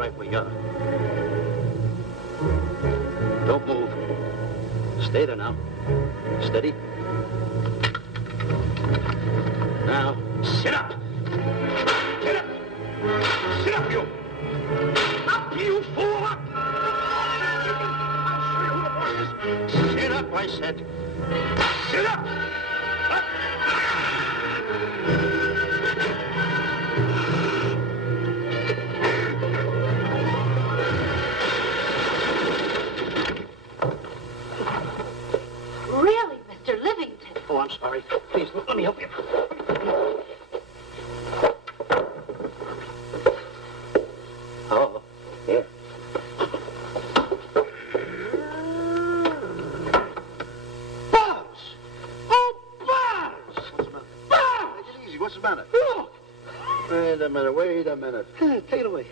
right where you are. Don't move. Stay there now. Steady. Now, sit up. Get up. Sit up, you. Up, you fool, up. I'll show you who the boss is. Sit up, I said. Sit up. Up. Really, Mr. Livington? Oh, I'm sorry. Please, let me help you. Oh, here. Buzz! Oh, Buzz! What's the matter? Buzz! Take it easy. What's the matter? Look! Wait a minute. Take it away.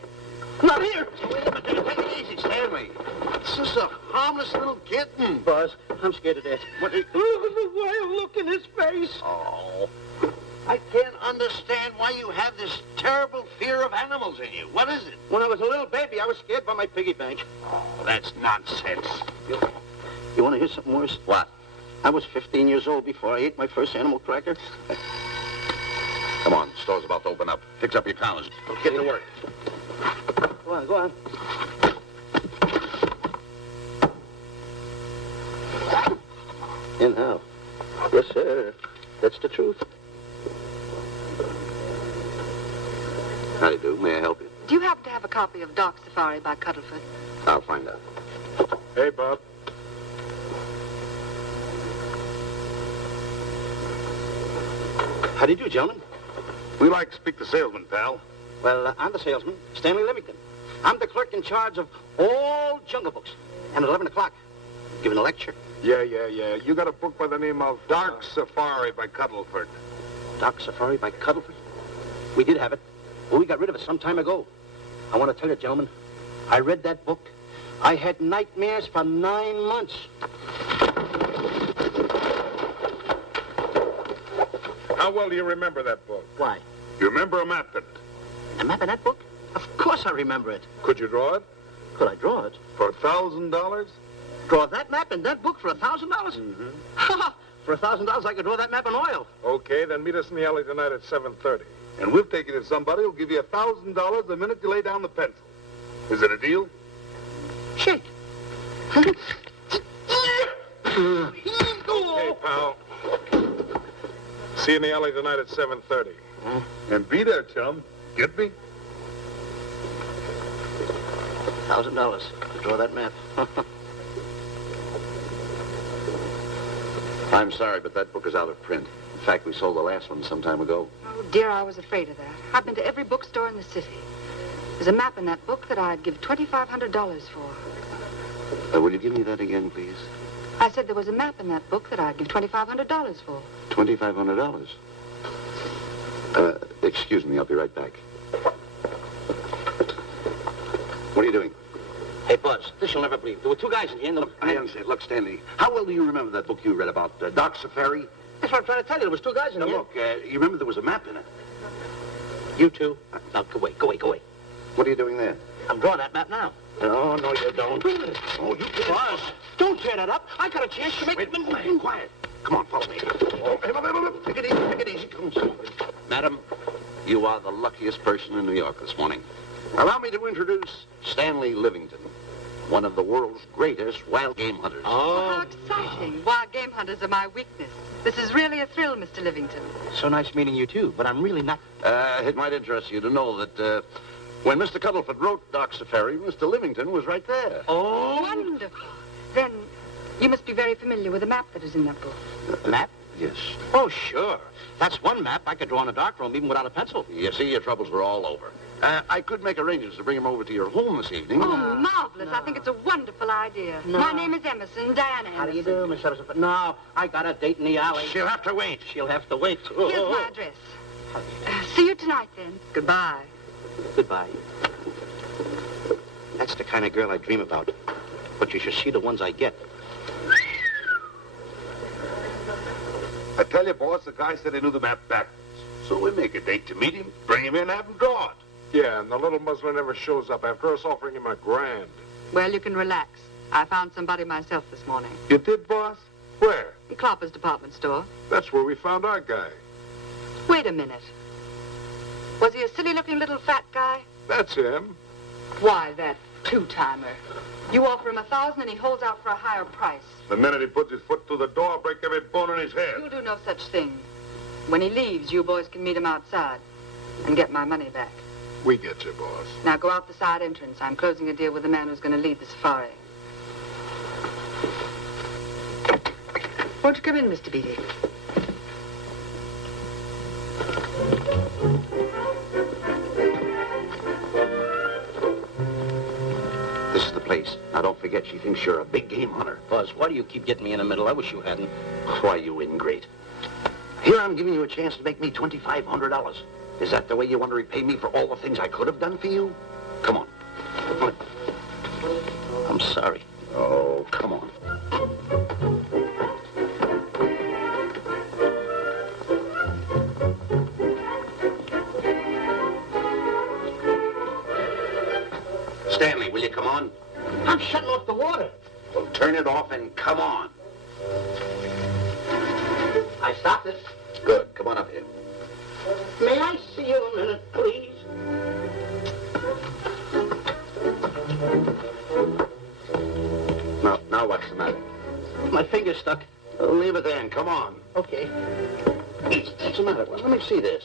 Not here! Wait a minute. Take it easy, Stanley. It's just a harmless little kitten. Buzz, I'm scared to death. What? Look at the wild look in his face. Oh. I can't understand why you have this terrible fear of animals in you. What is it? When I was a little baby, I was scared by my piggy bank. Oh, that's nonsense. You want to hear something worse? What? I was 15 years old before I ate my first animal cracker. Come on, the store's about to open up. Fix up your counters. Get to work. Go on. In how? Yes, sir. That's the truth. How do you do? May I help you? Do you happen to have a copy of Dark Safari by Cuddlefoot? I'll find out. Hey, Bob. How do you do, gentlemen? We like to speak to salesman, pal. Well, I'm the salesman, Stanley Livington. I'm the clerk in charge of all Jungle Books. And at 11 o'clock, giving a lecture. Yeah. You got a book by the name of Dark Safari by Cuddlefoot. Dark Safari by Cuddlefoot? We did have it. Well, we got rid of it some time ago. I want to tell you, gentlemen, I read that book. I had nightmares for 9 months. How well do you remember that book? Why? You remember a map in it? A map in that book? Of course I remember it. Could you draw it? Could I draw it? For $1,000? Draw that map in that book for $1,000? Mm-hmm. For $1,000, I could draw that map in oil. Okay, then meet us in the alley tonight at 7:30. And we'll take you to somebody who'll give you $1,000 the minute you lay down the pencil. Is it a deal? Shake. Okay, pal. See you in the alley tonight at 7:30. And be there, chum. Get me? $1,000 to draw that map. I'm sorry, but that book is out of print. In fact, we sold the last one some time ago. Oh, dear, I was afraid of that. I've been to every bookstore in the city. There's a map in that book that I'd give $2,500 for. Will you give me that again, please? I said there was a map in that book that I'd give $2,500 for. $2,500? Excuse me, I'll be right back. What are you doing? Hey, Buzz, this you'll never believe. There were two guys in here. I understand. Look, Stanley, how well do you remember that book you read about Dark Safari? That's what I'm trying to tell you. There was two guys in Now, here. look, you remember there was a map in it. You two. Now, go away. What are you doing there? I'm drawing that map now. Oh, no, you don't. Oh, you can't. Buzz, don't tear that up. I got a chance to make... Wait, quiet. Come on, follow me. Take it easy. Come on. Madam, you are the luckiest person in New York this morning. Allow me to introduce Stanley Livington, one of the world's greatest wild game hunters. Oh, how exciting. Wild game hunters are my weakness. This is really a thrill, Mr. Livington. So nice meeting you, too, but I'm really not... It might interest you to know that when Mr. Cuddlefoot wrote Dark Safari, Mr. Livington was right there. Oh! Wonderful. Then you must be very familiar with the map that is in that book. Map? Yes. Oh, sure. That's one map I could draw in a darkroom even without a pencil. You see, your troubles were all over. I could make arrangements to bring him over to your home this evening. Oh, marvelous. I think it's a wonderful idea. No. My name is Emerson, Diana Emerson. How do you do, Miss Emerson? But no, I got a date in the alley. She'll have to wait. She'll have to wait. Here's my address. See you tonight, then. Goodbye. Goodbye. That's the kind of girl I dream about. But you should see the ones I get. I tell you, boss, the guy said he knew the map backwards. So we make a date to meet him, bring him in, have him draw it. Yeah, and the little muzzler never shows up after us offering him $1,000. Well, you can relax. I found somebody myself this morning. You did, boss? Where? In Clopper's department store. That's where we found our guy. Wait a minute. Was he a silly-looking little fat guy? That's him. Why, that two-timer. You offer him $1,000 and he holds out for a higher price. The minute he puts his foot through the door, I'll break every bone in his head. You'll do no such thing. When he leaves, you boys can meet him outside and get my money back. We get you, boss. Now go out the side entrance. I'm closing a deal with the man who's going to lead the safari. Won't you come in, Mr. Beatty? This is the place. Now, don't forget, she thinks you're a big game hunter. Buzz, why do you keep getting me in the middle? I wish you hadn't. Why, you ingrate. Here I'm giving you a chance to make me $2,500. Is that the way you want to repay me for all the things I could have done for you? Come on. I'm sorry. Oh, come on. Stanley, will you come on? I'm shutting off the water. Well, turn it off and come on. I stopped it. Good. Come on up here. May I see you a minute, please? Now what's the matter? My finger's stuck. Leave it there and come on. Okay. What's the matter? Well, let me see this.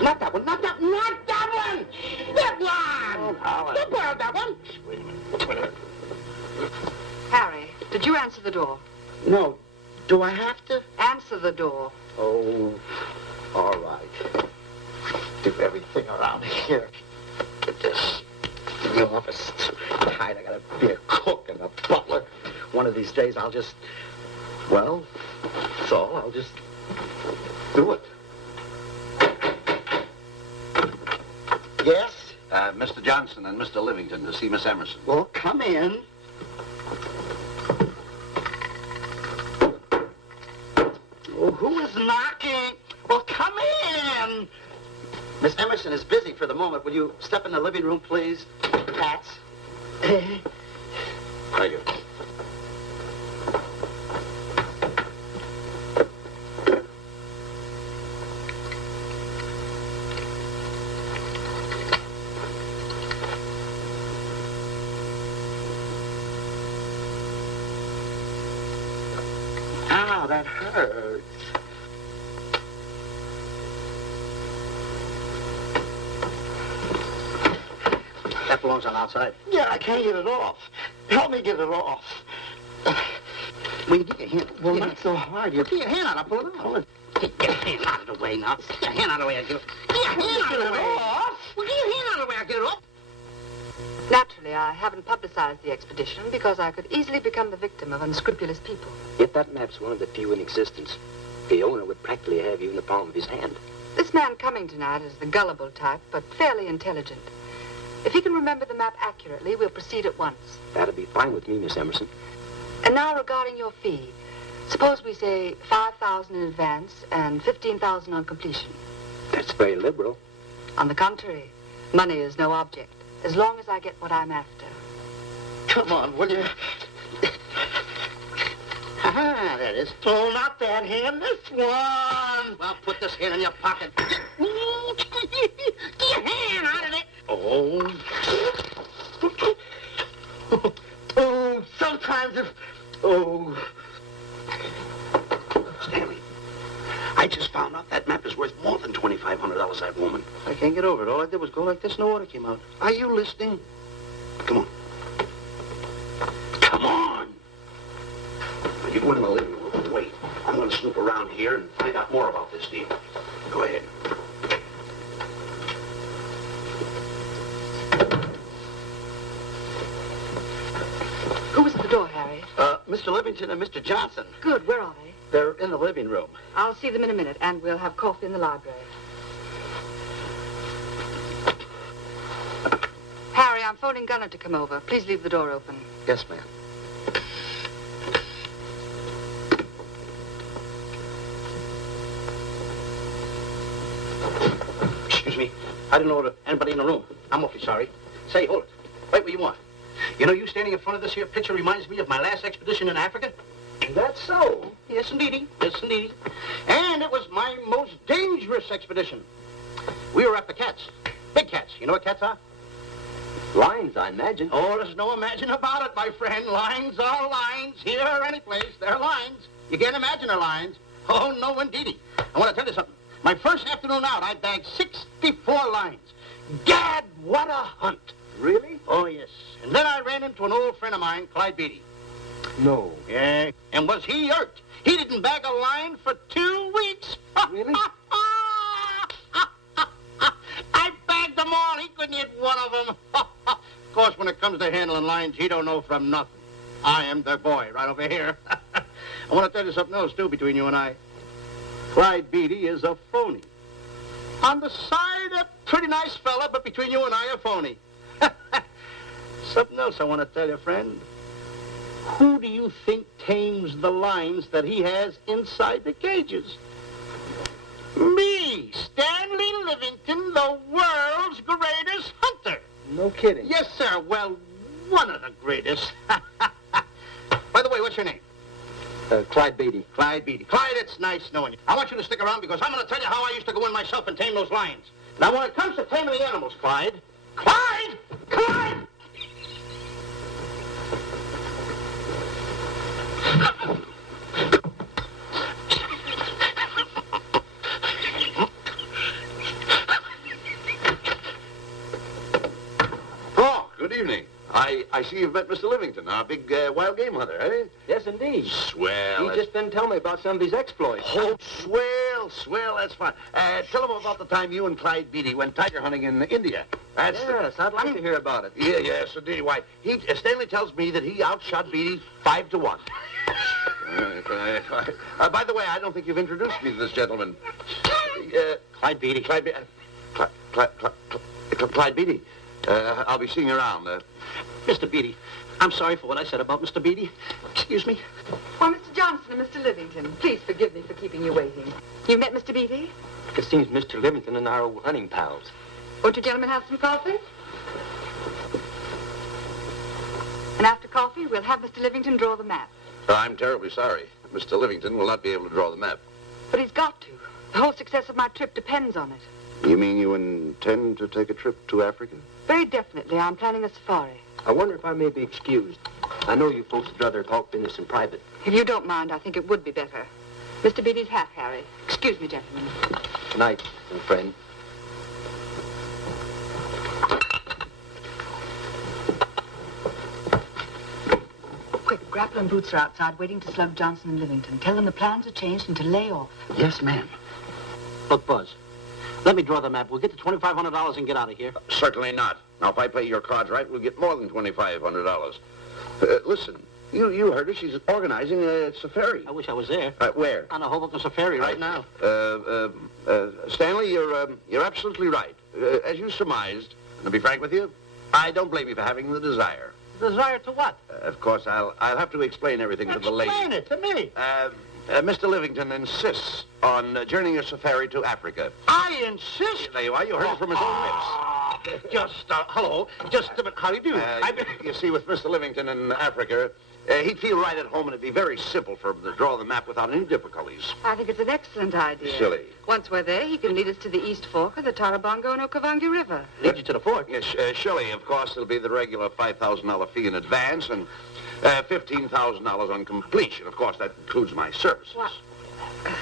Not that one. Not that one. Not that one. That one. Holland. Don't borrow that one. Wait a minute. Harry, did you answer the door? No. Do I have to? Answer the door. Oh, all right. Do everything around here. Get this in the office. Tight. I gotta be a cook and a butler. One of these days I'll just, well, that's all. I'll just do it. Yes? Mr. Johnson and Mr. Livington to see Miss Emerson. Well, come in. Oh, who is knocking? Well, come in. Miss Emerson is busy for the moment. Will you step in the living room, please? Pats. Thank you. Ow, that hurts. That belongs on outside. Yeah, I can't get it off. Help me get it off. Will you get your hand? Well, not so hard. You get your hand out. I'll pull it out. Get your hand out of the way now. Get your hand out of the way. I'll get your hand out of the way. Well, get your hand out of the way. I'll get it off. Naturally, I haven't publicized the expedition because I could easily become the victim of unscrupulous people. Yet that map's one of the few in existence. The owner would practically have you in the palm of his hand. This man coming tonight is the gullible type, but fairly intelligent. If he can remember the map accurately, we'll proceed at once. That'll be fine with me, Miss Emerson. And now regarding your fee, suppose we say $5,000 in advance and $15,000 on completion. That's very liberal. On the contrary, money is no object, as long as I get what I'm after. Come on, will you? Ah, that is. Oh, not that hand, this one. Well, put this hand in your pocket. Get your hand out of it. Oh. Oh, sometimes if... Oh. Stanley, I just found out that map is worth more than $2,500, that woman. I can't get over it. All I did was go like this, no water came out. Are you listening? Come on. Come on. Now, you go in the living room and wait. I'm going to snoop around here and find out more about this deal. Go ahead. Who was at the door, Harry? Mr. Livington and Mr. Johnson. Good, where are they? They're in the living room. I'll see them in a minute, and we'll have coffee in the library. Harry, I'm phoning Gunner to come over. Please leave the door open. Yes, ma'am. Excuse me. I didn't know there was anybody in the room. I'm awfully sorry. Say, hold it. Wait where you are. You know, you standing in front of this here picture reminds me of my last expedition in Africa. Is that so? Yes, indeedy. Yes, indeedy. And it was my most dangerous expedition. We were after cats. Big cats. You know what cats are? Lions, I imagine. Oh, there's no imagine about it, my friend. Lions are lions. Here or any place, they're lions. You can't imagine they're lions. Oh, no, indeedy. I want to tell you something. My first afternoon out, I bagged 64 lions. Gad, what a hunt. Really? Oh, yes. And then I ran into an old friend of mine, Clyde Beatty. No. Yeah. And was he hurt? He didn't bag a lion for 2 weeks. Really? I bagged them all. He couldn't hit one of them. Of course, when it comes to handling lions, he don't know from nothing. I am the boy right over here. I want to tell you something else, too, between you and I. Clyde Beatty is a phony. On the side, a pretty nice fella, but between you and I, a phony. Something else I want to tell you, friend. Who do you think tames the lions that he has inside the cages? Me, Stanley Livington, the world's greatest hunter. No kidding. Yes, sir. Well, one of the greatest. By the way, what's your name? Clyde Beatty. Clyde Beatty. Clyde, it's nice knowing you. I want you to stick around because I'm going to tell you how I used to go in myself and tame those lions. Now, when it comes to taming the animals, Clyde... Clyde! Clyde! Oh, good evening. I see you've met Mr. Livington, our big wild game hunter, eh? Yes, indeed. Swell. He just been telling me about some of his exploits. Oh, swell, that's fine. Tell him about the time you and Clyde Beatty went tiger hunting in India. Yes, I'd like to hear about it. Yeah, yes, indeed. Why, Stanley tells me that he outshot Beatty 5-1. By the way, I don't think you've introduced me to this gentleman. Clyde Beatty. Clyde Beatty. I'll be seeing you around. Mr. Beatty, I'm sorry for what I said about Mr. Beatty. Excuse me. Why, Mr. Johnson and Mr. Livington, please forgive me for keeping you waiting. You met Mr. Beatty? It seems Mr. Livington and our old hunting pals. Won't you gentlemen have some coffee? And after coffee, we'll have Mr. Livington draw the map. I'm terribly sorry. Mr. Livington will not be able to draw the map. But he's got to. The whole success of my trip depends on it. You mean you intend to take a trip to Africa? Very definitely. I'm planning a safari. I wonder if I may be excused. I know you folks would rather talk business in private. If you don't mind, I think it would be better. Mr. Beatty's hat, Harry. Excuse me, gentlemen. Good night, old friend. Quick, Grapple and Boots are outside waiting to slug Johnson and Livington. Tell them the plans are changed and to lay off. Yes, ma'am. Look, Buzz, let me draw the map. We'll get the $2,500 and get out of here. Certainly not. Now, if I play your cards right, we'll get more than $2,500. Listen, you heard her. She's organizing a safari. I wish I was there. Where? On a Hoboken safari right now. Stanley, you're absolutely right. As you surmised, and to be frank with you, I don't blame you for having the desire. Desire to what? Of course, I'll have to explain everything to the lady. Explain it to me. Mr. Livington insists on journeying a safari to Africa. I insist. There you are. You heard it from his own lips. Hello. Just a minute. How do you do? You see, with Mr. Livington in Africa, he'd feel right at home, and it'd be very simple for him to draw the map without any difficulties. I think it's an excellent idea. Silly. Once we're there, he can lead us to the East Fork of the Tarabongo and Okavango River. Lead you to the fort. Yes, surely, of course, there'll be the regular $5,000 fee in advance and $15,000 on completion. Of course, that includes my services. What?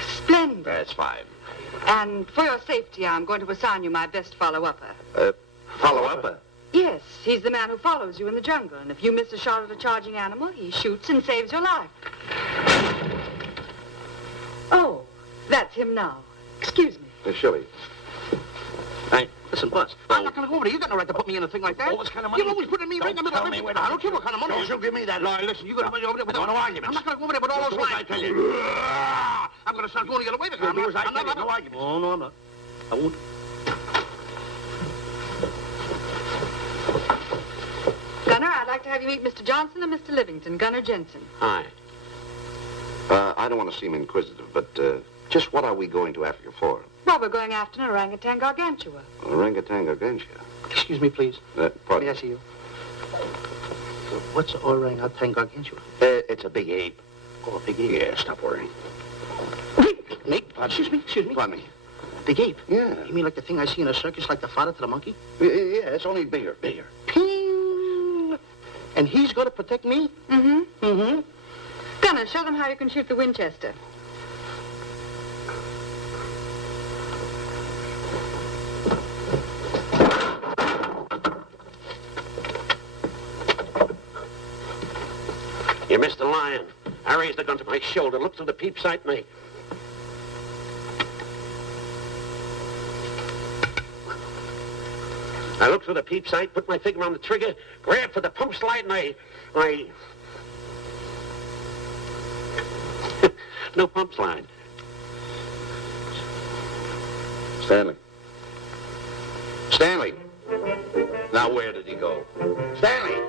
Splendid. That's fine. And for your safety, I'm going to assign you my best follow-upper. Follow-up? Yes, he's the man who follows you in the jungle. And if you miss a shot at a charging animal, he shoots and saves your life. Oh, that's him now. Excuse me. Surely. Hey, listen, Buzz. I'm not going to go over there. You got no right to put me in a thing like that. Oh, what kind of money? You're always putting me right in the middle of it. I don't care what kind of money. Don't you give me that. No, listen, you're going to put me over there with no arguments. I'm not going to go over there with all those Do as lines. I tell you. I'm going to start going the other way. Do as I tell you. No arguments. Oh, no, I'm not. I won't. Gunner, I'd like to have you meet Mr. Johnson and Mr. Livington, Gunner Jensen. Hi. I don't want to seem inquisitive, but just what are we going to Africa for? Why, Well, we're going after an orangutan gargantua. Orangutan gargantua. Excuse me, please. Pardon? May I see you? What's orangutan gargantua? It's a big ape. Oh, a big ape. Yeah, stop worrying. Nick, excuse me. Pardon me. Big ape? Yeah. You mean like the thing I see in a circus, like the father to the monkey? Yeah, it's only bigger. Ping! And he's going to protect me? Mm-hmm. Mm-hmm. Gunner, show them how you can shoot the Winchester. You missed the lion. I raised the gun to my shoulder, looked through the peep sight, and I looked through the peep sight, put my finger on the trigger, grabbed for the pump slide, and I... No pump slide. Stanley. Stanley. Now where did he go? Stanley!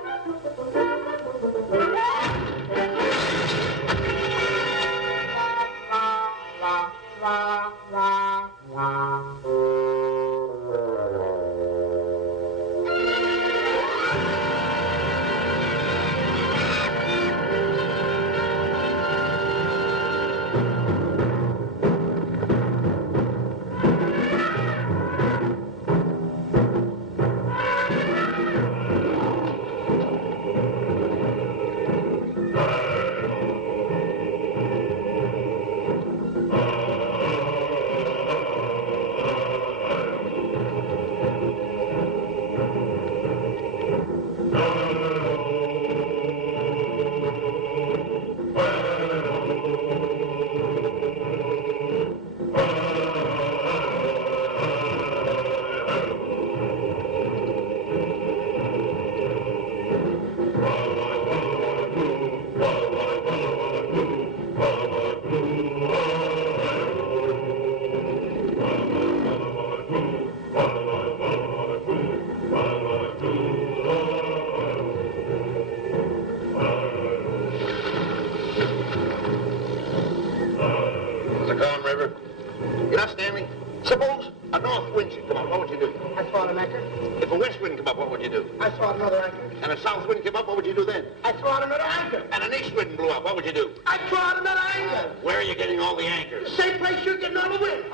Suppose a north wind should come up, what would you do? I throw out an anchor. If a west wind come up, what would you do? I throw out another anchor. And a south wind came up, what would you do then? I throw out another anchor. And an east wind blew up, what would you do? I throw out another anchor. Where are you getting all the anchors? Same place you're getting all the wind.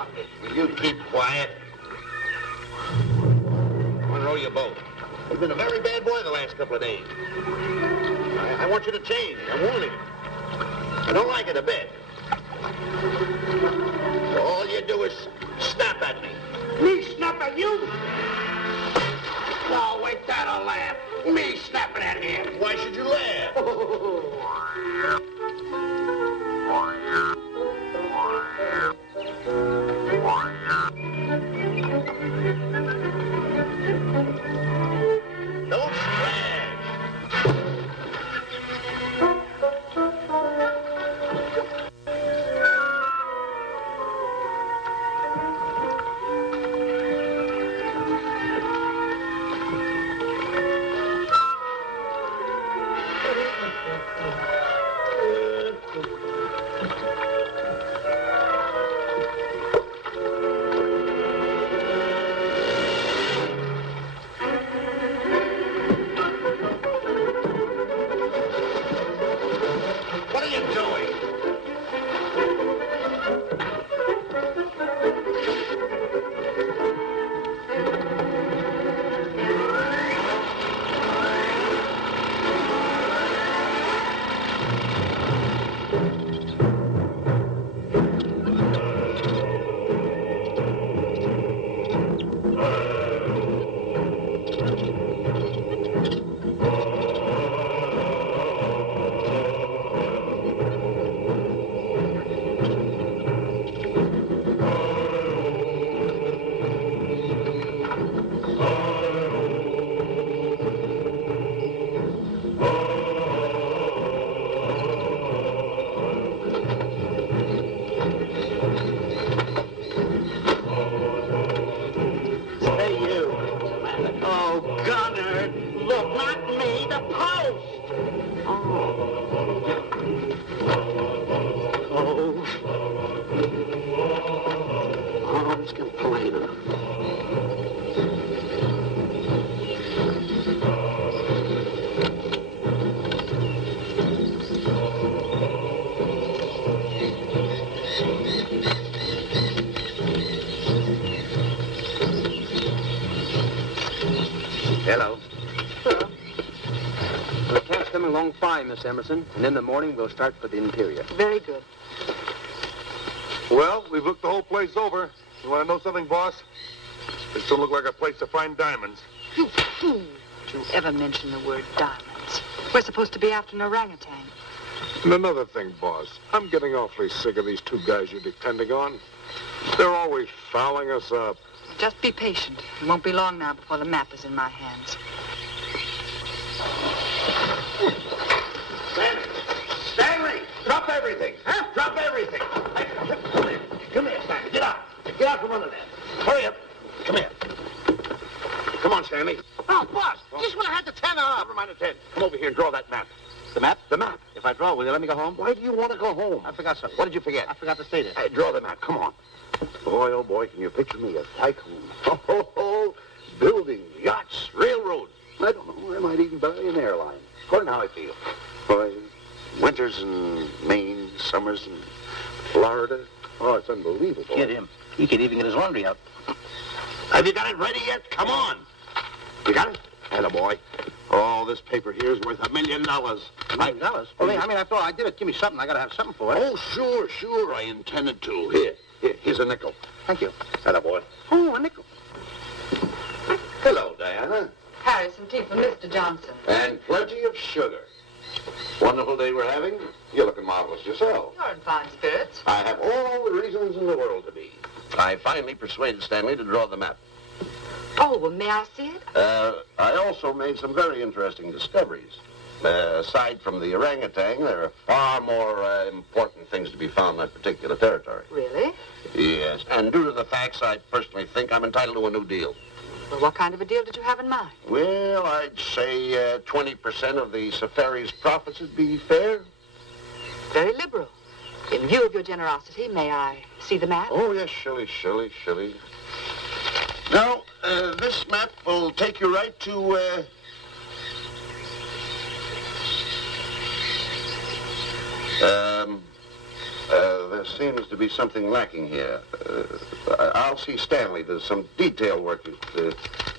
Will you keep quiet? I want to row your boat. You've been a very bad boy the last couple of days. I want you to change. I'm warning you. I don't like it a bit. All you do is snap at me. Me snap at you? No, wait, that'll laugh. Me snapping at him. Why should you laugh? Don't splash. Hello. Hello. The cat's coming along fine, Miss Emerson. And in the morning, we'll start for the interior. Very good. Well, we've looked the whole place over. You want to know something, boss? This don't look like a place to find diamonds. You fool. Don't you ever mention the word diamonds. We're supposed to be after an orangutan. And another thing, boss. I'm getting awfully sick of these two guys you're depending on. They're always fouling us up. Just be patient. It won't be long now before the map is in my hands. Stanley! Drop everything! Huh? Drop everything! Come here. Come here, Stanley. Get out. Get out from under there. Hurry up. Come here. Come on, Stanley. Oh, boss, just when I had the 10 off. Never mind the 10. Come over here and draw that map. The map? The map. If I draw, will you let me go home? Why do you want to go home? I forgot something. What did you forget? I forgot to say this. Draw the map. Come on. Boy, oh boy, can you picture me a tycoon? Ho, ho, ho. Building yachts, railroads. I don't know. I might even buy an airline. According to how I feel. Boy, winters in Maine, summers in Florida. Oh, it's unbelievable. Get him. He could even get his laundry out. Have you got it ready yet? Come on. You got it? Attaboy. Oh, this paper here is worth $1 million. $1 million? Well, I mean, after all, I did it. Give me something. I got to have something for it. Oh, sure. I intended to. Here's a nickel. Thank you. Attaboy. Oh, a nickel. Hello, Diana. Harry, some tea for Mr. Johnson. And plenty of sugar. Wonderful day we're having. You're looking marvelous yourself. You're in fine spirits. I have all the reasons in the world to be. I finally persuaded Stanley to draw the map. Oh, well, may I see it? I also made some very interesting discoveries. Aside from the orangutan, there are far more important things to be found in that particular territory. Really? Yes, and due to the facts, I personally think I'm entitled to a new deal. Well, what kind of a deal did you have in mind? Well, I'd say 20% of the safari's profits would be fair. Very liberal. In view of your generosity, may I see the map? Oh, yes, Shirley. Now, this map will take you right to, there seems to be something lacking here. I'll see Stanley. There's some detail work.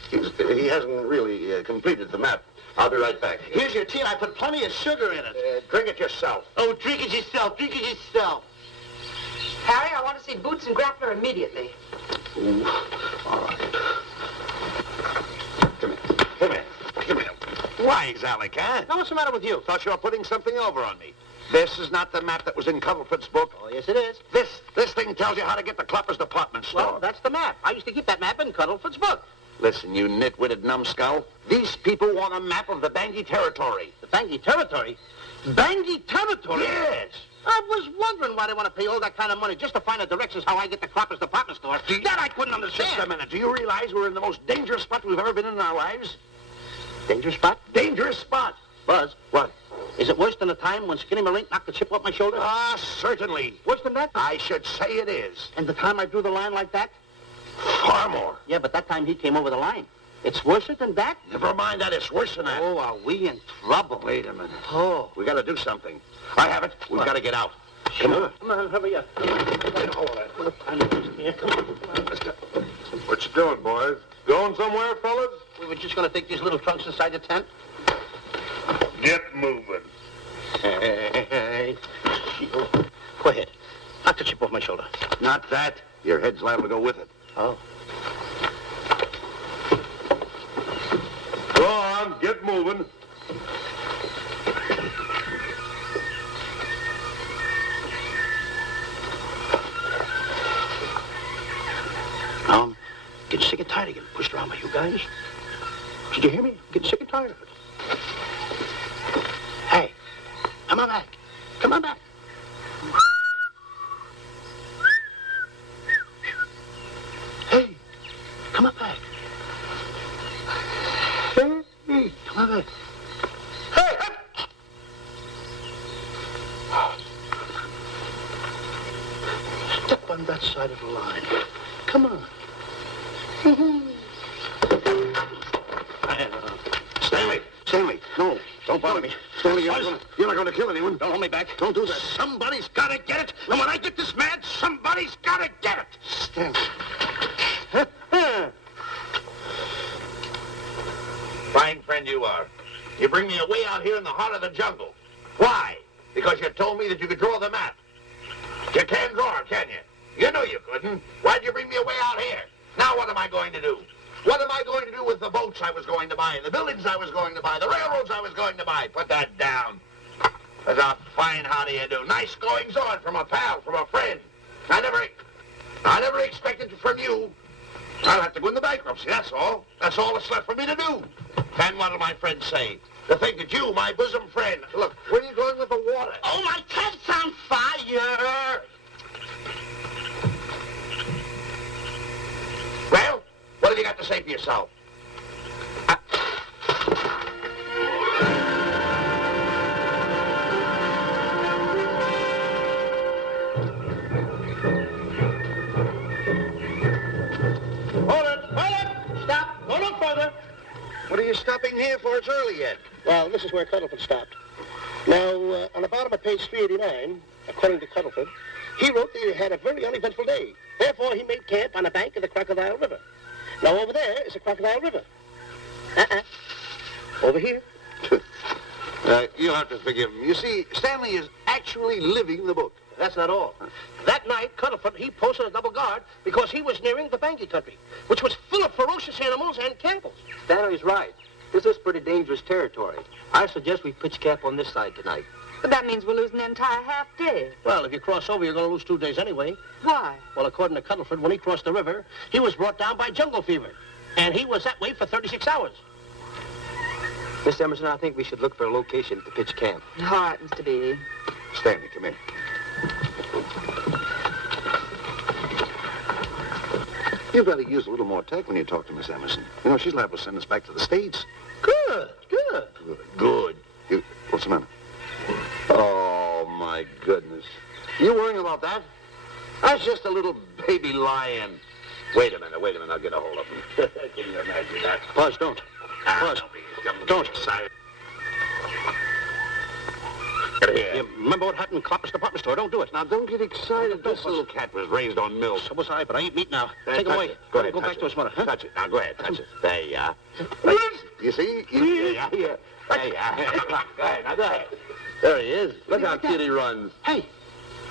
He hasn't really completed the map. I'll be right back. Here's your tea, and I put plenty of sugar in it. Drink it yourself. Oh, drink it yourself. Harry, I want to see Boots and Grappler immediately. Ooh, all right. Come here. Wise, Alec, huh? Now, what's the matter with you? Thought you were putting something over on me. This is not the map that was in Cuddlefoot's book. Oh, yes, it is. This thing tells you how to get the Cloppers department store. Well, that's the map. I used to keep that map in Cuddlefoot's book. Listen, you nitwitted numbskull. These people want a map of the Bangui territory. The Bangui territory? Bangui territory? Yes. I was wondering why they want to pay all that kind of money just to find the directions how I get the Cloppers department store. That I couldn't understand. Just a minute. Do you realize we're in the most dangerous spot we've ever been in our lives? Dangerous spot? Dangerous spot. Buzz, What? is it worse than the time when Skinny Marink knocked the chip off my shoulder? Ah, certainly. Worse than that? I should say it is. And the time I drew the line like that? Far more. Yeah, but that time he came over the line. It's worse than that? Never mind that. It's worse than that. Oh, are we in trouble? Wait a minute. Oh. We got to do something. I have it. We've got to get out. Come on. Come on, hurry up. Come on. Let's go. What you doing, boys? Going somewhere, fellas? We were just going to take these little trunks inside the tent. Get moving. Hey. Go ahead. Knock the chip off my shoulder. Not that. Your head's liable to go with it. Oh. Go on, get moving. Now I'm getting sick and tired of getting pushed around by you guys. Did you hear me? I'm getting sick and tired of it. Hey, come on back. Come on back. Hey, come on back. Hey, come on back. Hey! Step on that side of the line. Come on. Stanley, no. Don't bother me. Stanley, you're not going to kill anyone. Don't hold me back. Don't do that. Somebody's got to get it. And when I get this mad, somebody's got to get it. Stanley. Fine friend you are. You bring me away out here in the heart of the jungle. Why? Because you told me that you could draw the map. You can't draw, can you? You know you couldn't. Why'd you bring me away out here? Now what am I going to do? What am I going to do with the boats I was going to buy, the buildings I was going to buy, the railroads I was going to buy? Put that down. That's a fine how do you do. Nice goings on from a pal, from a friend. I never expected it from you. I'll have to go into bankruptcy, that's all. That's all that's left for me to do. And what'll my friends say? To think that you, my bosom friend... Look, where are you going with the water? Oh, my tent's on fire! Well, what have you got to say for yourself? What are you stopping here for? It's early yet. Well, this is where Cuddleford stopped. Now, on the bottom of page 389, according to Cuddleford, he wrote that he had a very uneventful day. Therefore, he made camp on the bank of the Crocodile River. Now, over there is the Crocodile River. Over here. You'll have to forgive him. You see, Stanley is actually living the book. That's not all. That night, Cuddleford, he posted a double guard because he was nearing the Banky country, which was full of ferocious animals and cannibals. Stanley's right. This is pretty dangerous territory. I suggest we pitch camp on this side tonight. But that means we're losing an entire half day. Well, if you cross over, you're going to lose 2 days anyway. Why? Well, according to Cuddleford, when he crossed the river, he was brought down by jungle fever. And he was that way for 36 hours. Miss Emerson, I think we should look for a location to pitch camp. All right, Mr. Beatty. Stanley, come here. You've got to use a little more tact when you talk to Miss Emerson. You know, she's liable to send us back to the States. Good. Good. What's the matter? Oh, my goodness. You worrying about that? That's just a little baby lion. Wait a minute. I'll get a hold of him. Can you imagine that? Buzz, don't. Buzz, don't. Here. You remember what happened in Clapper's department store? Don't do it. Now, don't get excited. Don't, This little cat was raised on milk. So was I, but I ain't meat now. Take him touch away. it. Go ahead, Go touch back it. to his mother. Huh? Touch it. Now, go ahead. Touch it. There you are. You see? Yeah. There you are. Go ahead. Now, go ahead. There he is. Look how cute he runs. Hey,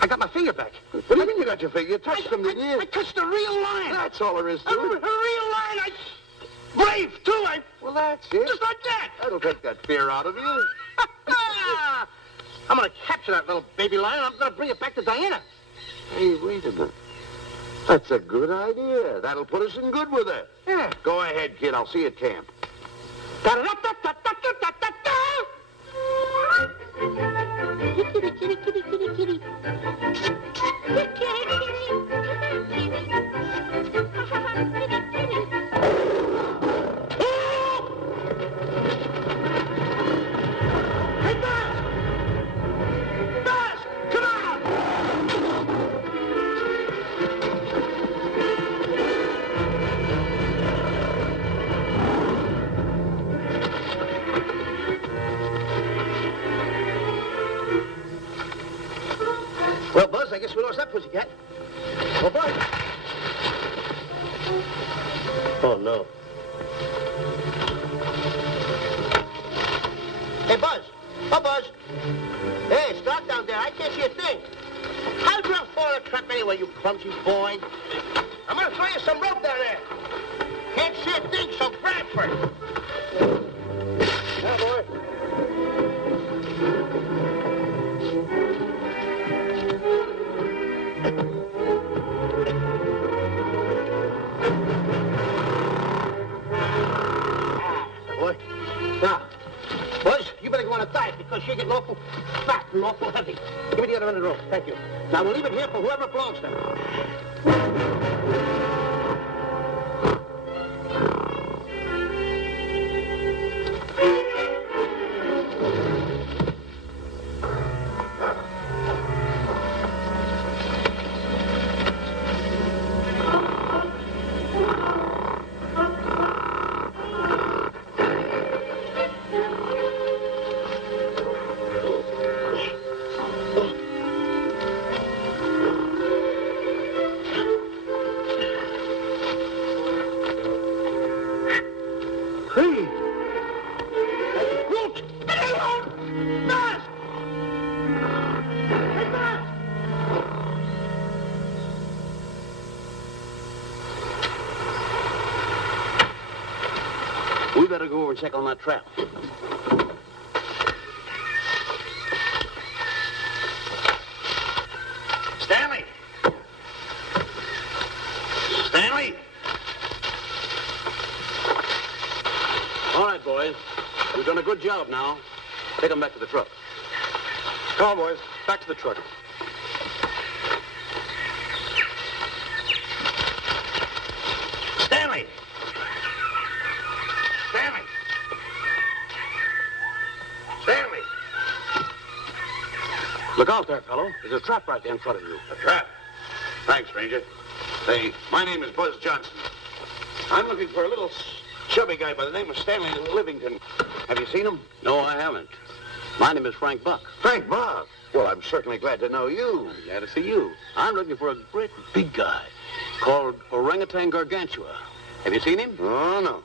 I got my finger back. What do you mean you got your finger? You touched him, didn't you? I touched a real lion. That's all there is to A it. real lion. Brave, too. Well, that's it. Just like that. That'll take that fear out of you. I'm going to capture that little baby lion. I'm going to bring it back to Diana. Hey, wait a minute. That's a good idea. That'll put us in good with her. Yeah. Go ahead, kid. I'll see you at camp. Well, Buzz, I guess we lost that pussycat. Well, Buzz. Oh, no. Hey, Buzz. Oh, Buzz. Hey, it's dark down there. I can't see a thing. How'd you fall in a trap anyway, you clumsy boy? I'm going to throw you some rope down there. Can't see a thing, so grab for it. Now, boy. Boy. Now, Buzz, you better go on a diet because you're getting awful fat and awful heavy. Give me the other end of the rope. Thank you. Now, we'll leave it here for whoever belongs to it. We better go over and check on that trap. Stanley! Stanley! All right, boys. We've done a good job now. Take them back to the truck. Come on, boys. Back to the truck. Stanley! Stanley! Stanley! Look out there, fellow. There's a trap right there in front of you. A trap? Thanks, Ranger. Hey, my name is Buzz Johnson. I'm looking for a little chubby guy by the name of Stanley Livington. Have you seen him? No, I haven't. My name is Frank Buck. Frank Buck? Well, I'm certainly glad to know you. Glad to see you. I'm looking for a great big guy called Orangutan Gargantua. Have you seen him? Oh, no.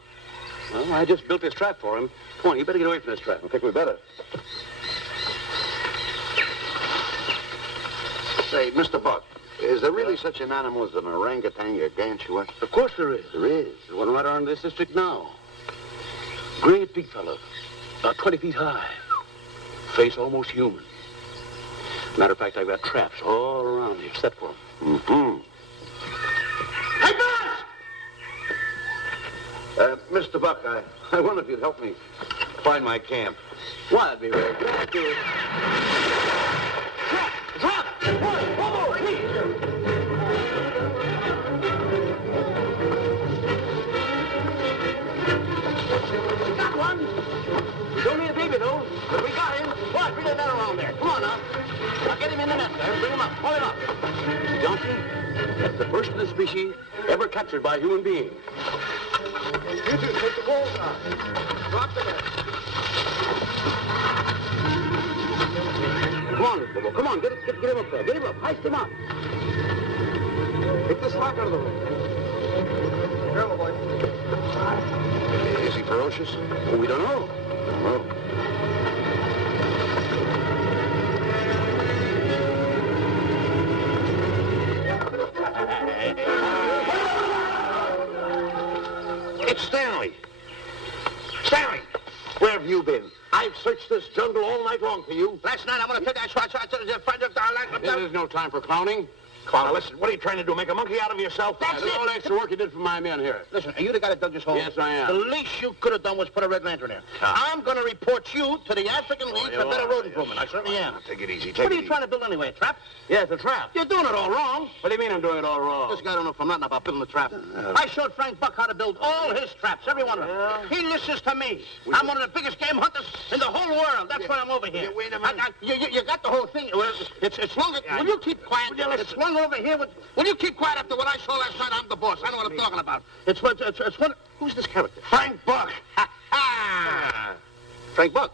Well, I just built this trap for him. Come on, you better get away from this trap. I think we better. Say, Mr. Buck, is there really such an animal as an orangutan gargantua? Of course there is. There is. There's one right around this district now. Great big fellow. About 20 feet high. Face almost human. Matter of fact, I've got traps all around here set for him. Mm-hmm. Hey, Buzz! Mr. Buck, I wonder if you'd help me find my camp. Why, I'd be very glad to. Trap! Trap! Whoa, please! We got one. We don't need a baby, though, but we got him. What? Bring that around there. Come on, now. Now get him in the net there. Bring him up. Pull him up. Johnson, that's the first of the species ever captured by a human being. You two take the balls out. Drop the net. Come on, Bobo. Come on. Get him up there. Get him up. Heist him up. Take the slack out of the room. Careful, boy. Is he ferocious? Well, we don't know. No. It's Stanley. Stanley, where have you been? I've searched this jungle all night long for you. Last night, I'm going to take that shot. This is no time for clowning. Now, listen, what are you trying to do, make a monkey out of yourself? That's All the extra work you did for my men here. Listen, are you the guy that dug this hole? Yes, I am. The least you could have done was put a red lantern there. I'm going to report you to the African League for better road improvement. I certainly am. Take it easy, What are you trying to build anyway, a trap? Yes, a trap. You're doing it all wrong. What do you mean I'm doing it all wrong? This guy don't know from nothing about building a trap. I showed Frank Buck how to build all his traps, every one of them. He listens to me. I'm one of the biggest game hunters in the whole world. That's why I'm over here. Wait a minute. You got the whole thing. It's longer. Will you keep quiet? It's one over here. Will you keep quiet after what I saw last night? I'm the boss. I know what I'm talking about. It's one. Who's this character? Frank Buck. Frank Buck.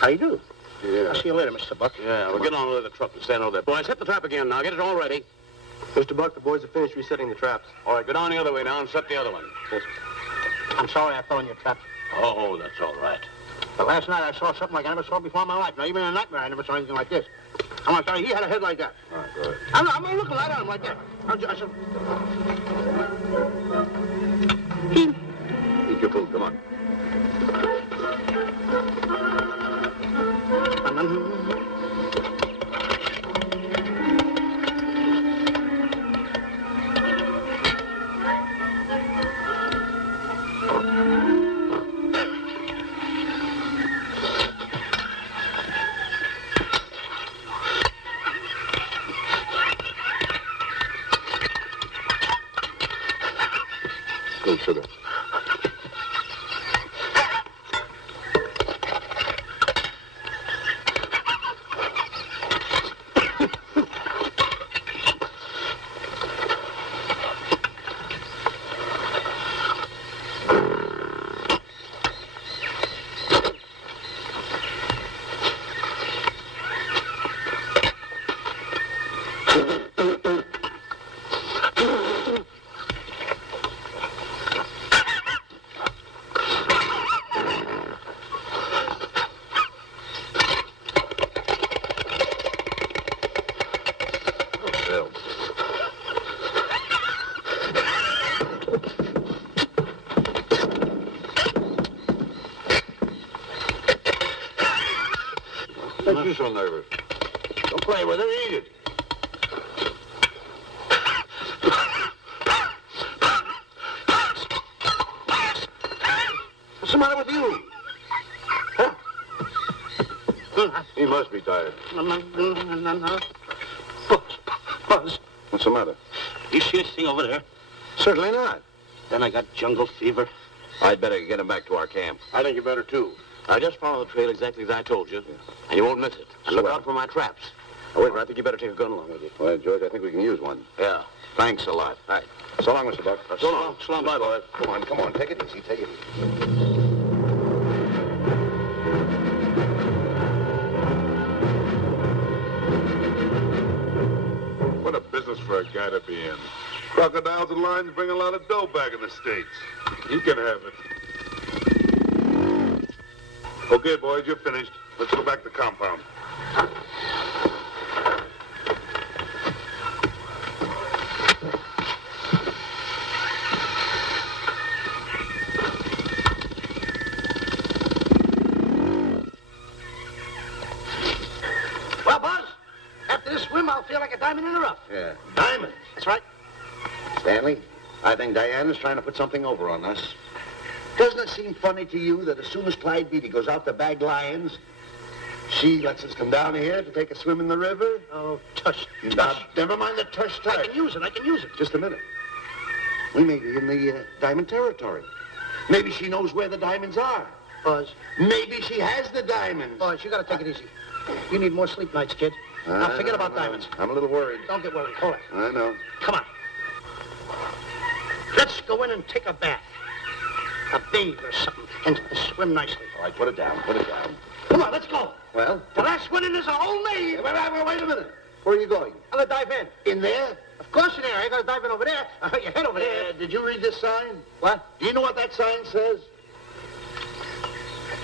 How you do? Yeah. I'll see you later, Mr. Buck. Yeah, we'll get on with the truck and stand over there. Boys, set the trap again now. Get it all ready. Mr. Buck, the boys have finished resetting the traps. All right, go down the other way now and set the other one. Yes, I'm sorry I fell in your trap. Oh, that's all right. But last night I saw something like I never saw before in my life. Now, even in a nightmare, I never saw anything like this. I'm going to tell you, he had a head like that. All right, go ahead. I'm looking right at him like that. Eat your food, come on. No sugar. so nervous? Don't play with it. Eat it. What's the matter with you? Huh? He must be tired. Buzz. What's the matter? You see this thing over there? Certainly not. Then I got jungle fever. I'd better get him back to our camp. I think you better, too. Now, just follow the trail exactly as I told you, and you won't miss it. And look out for my traps. Oh, wait, I think you better take a gun along with you. Well, George, I think we can use one. Yeah. Thanks a lot. All right. So long, Mr. Buck. So long. So long. Bye, boys. Come on. Take it easy. Take it easy. What a business for a guy to be in. Crocodiles and lions bring a lot of dough back in the States. You can have it. Okay, boys, you're finished. Let's go back to the compound. Well, Buzz, after this swim, I'll feel like a diamond in the rough. Yeah. Diamond. That's right. Stanley, I think Diana's trying to put something over on us. Doesn't it seem funny to you that as soon as Clyde Beatty goes out to bag lions, she lets us come down here to take a swim in the river? Oh, tush. Now, never mind the tush. I can use it. Just a minute. We may be in the diamond territory. Maybe she knows where the diamonds are. Buzz. Maybe she has the diamonds. Buzz, you gotta take it easy. You need more sleep nights, kid. Now, forget about diamonds. I'm a little worried. Don't get worried. Hold it. I know. Come on. Let's go in and take a bath. A bathe or something. And swim nicely. All right, put it down. Come on, let's go. Well? The last one in is a whole name. Wait a minute. Where are you going? I'm gonna dive in. In there? Of course in there. I gotta dive in over there. Your head over there. Did you read this sign? What? Do you know what that sign says?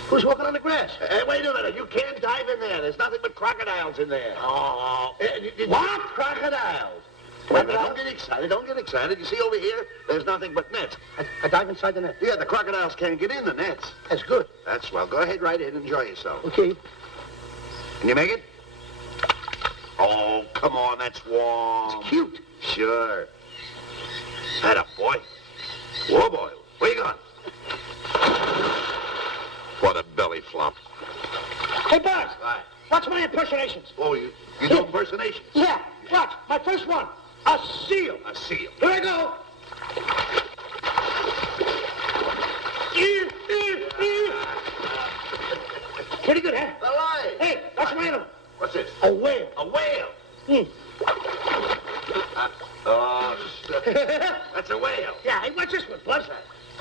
Who's walking on the grass? Wait a minute. You can't dive in there. There's nothing but crocodiles in there. Oh. What? Crocodiles? Wait a minute. Don't get excited. You see over here, there's nothing but nets. I dive inside the net. Yeah, the crocodiles can't get in the nets. That's good. That's swell. Go ahead right in. Enjoy yourself. Okay. Can you make it? Oh, come on. That's warm. It's cute. Sure. Atta boy. Whoa, boy. Where you going? What a belly flop. Hey, Buzz. Hi. Watch my impersonations. Oh, you do impersonations? Yeah. Watch. My first one. A seal. A seal. Here I go. Pretty good, huh? All right. Hey, that's my animal. What's this? A whale. A whale. That's a whale. Yeah, hey, what's this one, Buzz?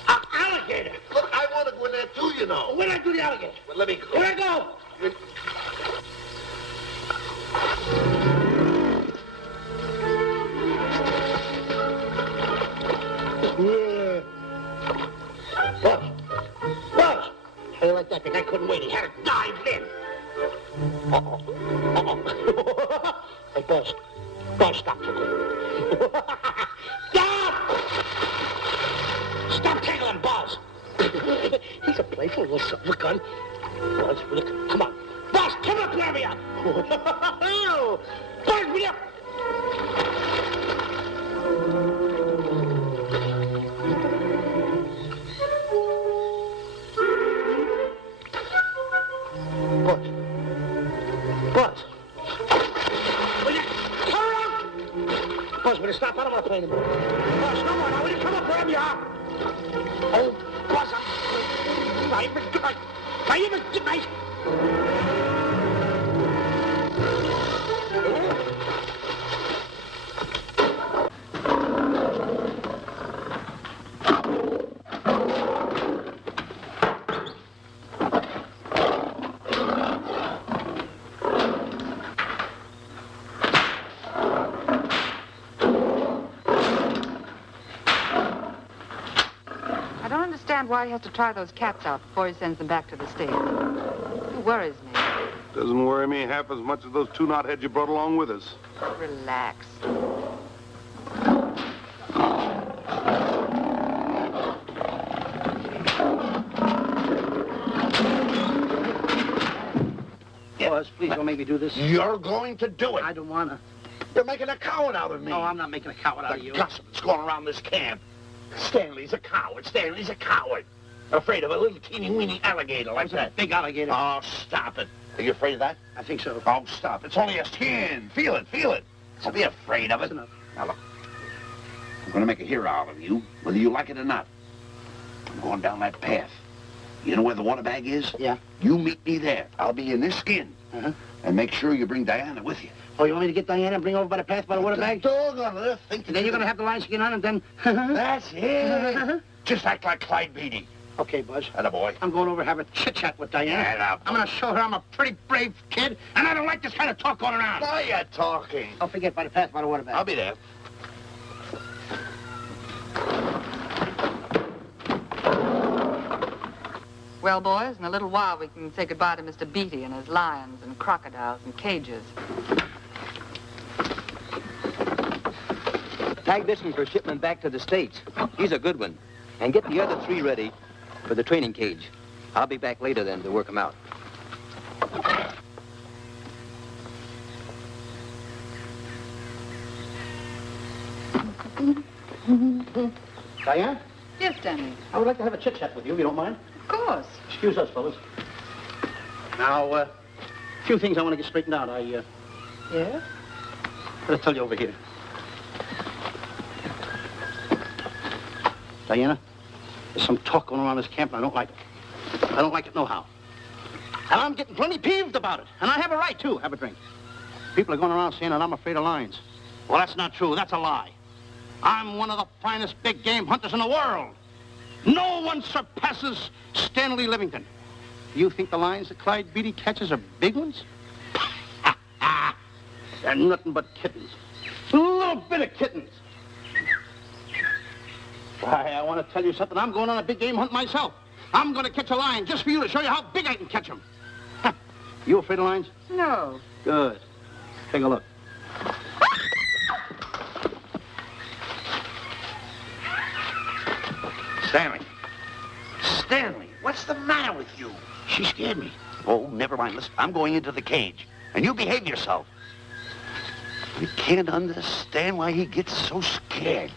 An alligator. Look, I want to go in there too, you know. Where'd I do the alligator? Well, let me go. Here I go. Yeah. Buzz. How you like that? The guy couldn't wait. He had to dive in. Hey, Buzz. Buzz, stop. Stop! Stop tickling Buzz. He's a playful little son of a gun. Buzz, look, come on. Buzz, come up, grab me up. Buzz, me up. Buzz. Buzz. Will you turn around? Buzz, will you stop? I don't want to play anymore. Buzz, no more now. Will you come up wherever you are? Oh, Buzz, why he has to try those cats out before he sends them back to the States. It worries me. Doesn't worry me half as much as those two knotheads you brought along with us. Relax. Buzz, please don't make me do this. You're going to do it. I don't want to. You're making a coward out of me. No, I'm not making a coward out of The you. gossip that's going around this camp. Stanley's a coward. Stanley's a coward. Afraid of a little teeny-weeny alligator like that. Big alligator. Oh, stop it. Are you afraid of that? I think so. Oh, stop. It's only a skin. Feel it, feel it. Don't be afraid of it. That's enough. Now, look. I'm going to make a hero out of you, whether you like it or not. I'm going down that path. You know where the water bag is? Yeah. You meet me there. I'll be in this skin. Uh-huh. And make sure you bring Diana with you. Oh, you want me to get Diana and bring her over by the path by the water bag? Doggone it. Think Then you're going to have the lion skin on and then... That's it. Just act like Clyde Beatty. Okay, Buzz. Attaboy. I'm going over to have a chit-chat with Diana. Attaboy. I'm going to show her I'm a pretty brave kid, and I don't like this kind of talk going around. Now you're talking. Don't forget by the path by the water bag. I'll be there. Well, boys, in a little while we can say goodbye to Mr. Beatty and his lions and crocodiles and cages. Tag this one for shipment back to the States. He's a good one. And get the other 3 ready for the training cage. I'll be back later then to work them out. Diana, Yes, Stanley. I would like to have a chit-chat with you, if you don't mind. Of course. Excuse us, fellas. Now, a few things I want to get straightened out. Yes? Gotta tell you over here. Diana, there's some talk going around this camp, and I don't like it. I don't like it nohow. And I'm getting plenty peeved about it. And I have a right, too. Have a drink. People are going around saying that I'm afraid of lions. Well, that's not true. That's a lie. I'm one of the finest big game hunters in the world. No one surpasses Stanley Livington. You think the lions that Clyde Beatty catches are big ones? They're nothing but kittens. A little bit of kittens. Why, I want to tell you something. I'm going on a big game hunt myself. I'm going to catch a lion just for you to show you how big I can catch him. You afraid of lions? No. Good. Take a look. Stanley. Stanley, what's the matter with you? She scared me. Oh, never mind. Listen, I'm going into the cage. And you behave yourself. I can't understand why he gets so scared.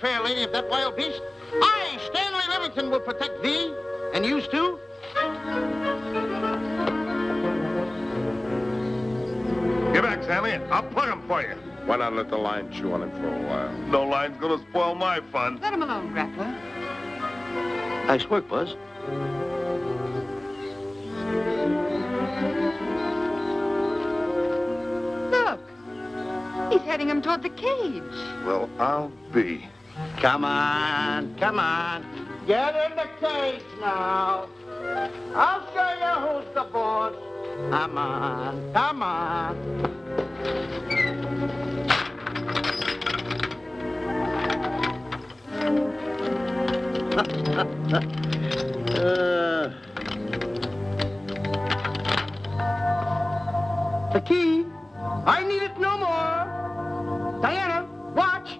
Fair lady of that wild beast. I, Stanley Livington, will protect thee, and yous too. Get back, Stanley. I'll plug him for you. Why not let the lion chew on him for a while? No lion's gonna spoil my fun. Let him alone, Grappler. Nice work, Buzz. Look. He's heading him toward the cage. Well, I'll be. Come on, come on. Get in the cage now. I'll show you who's the boss. Come on, come on. The key. I need it no more. Diana, watch.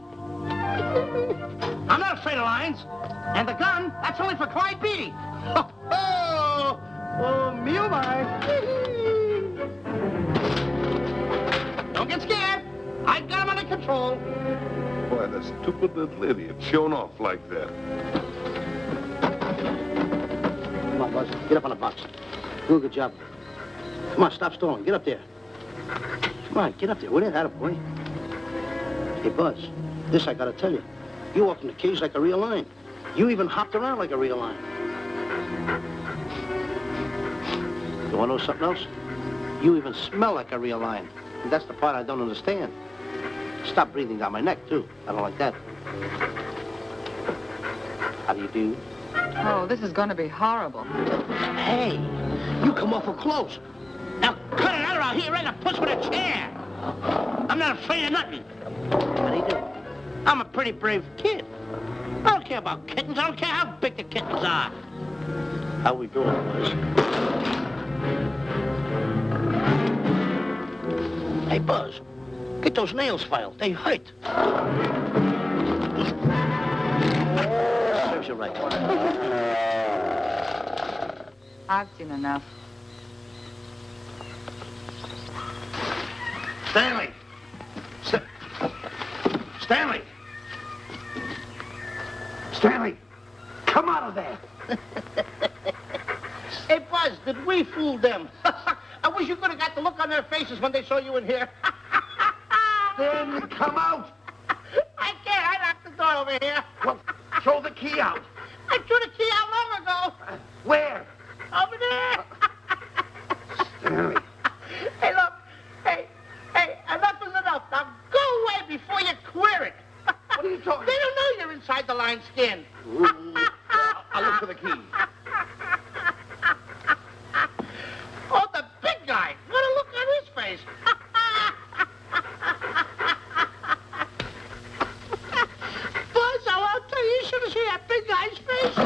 I'm not afraid of lions. And the gun, that's only for Clyde Beatty. Oh, me oh my. Don't get scared. I got him under control. Boy, the stupid little idiot showing off like that. Come on, Buzz. Get up on the box. Do a good job. Come on, stop stalling. Get up there. Come on, get up there. What is that, boy? Hey, Buzz, this I gotta tell you. You walked in the cage like a real lion. You even hopped around like a real lion. You wanna know something else? You even smell like a real lion. And that's the part I don't understand. Stop breathing down my neck, too. I don't like that. How do you do? Oh, this is going to be horrible. Hey, You come awful close. Now cut it out or I'll hit you right in the puss with a chair. I'm not afraid of nothing. How do you do? I'm a pretty brave kid. I don't care about kittens. I don't care how big the kittens are. How we doing, boys? Hey, Buzz, get those nails filed. They hurt. Serves you right. I've seen enough. Stanley! Stanley! Stanley! Come out of there! Hey, Buzz, did we fool them? I wish you could have got the look on their faces when they saw you in here. Stanley, come out! I can't. I locked the door over here. Well, throw the key out. I threw the key out long ago. Where? Over there. Stanley. Hey, look. Hey, enough is enough. Now go away before you queer it. What are you talking They don't know you're inside the lion's skin. I'll look for the key. Oh, the big guy. What a look on his face. Buzz, I'll tell you, you should have seen that big guy's face.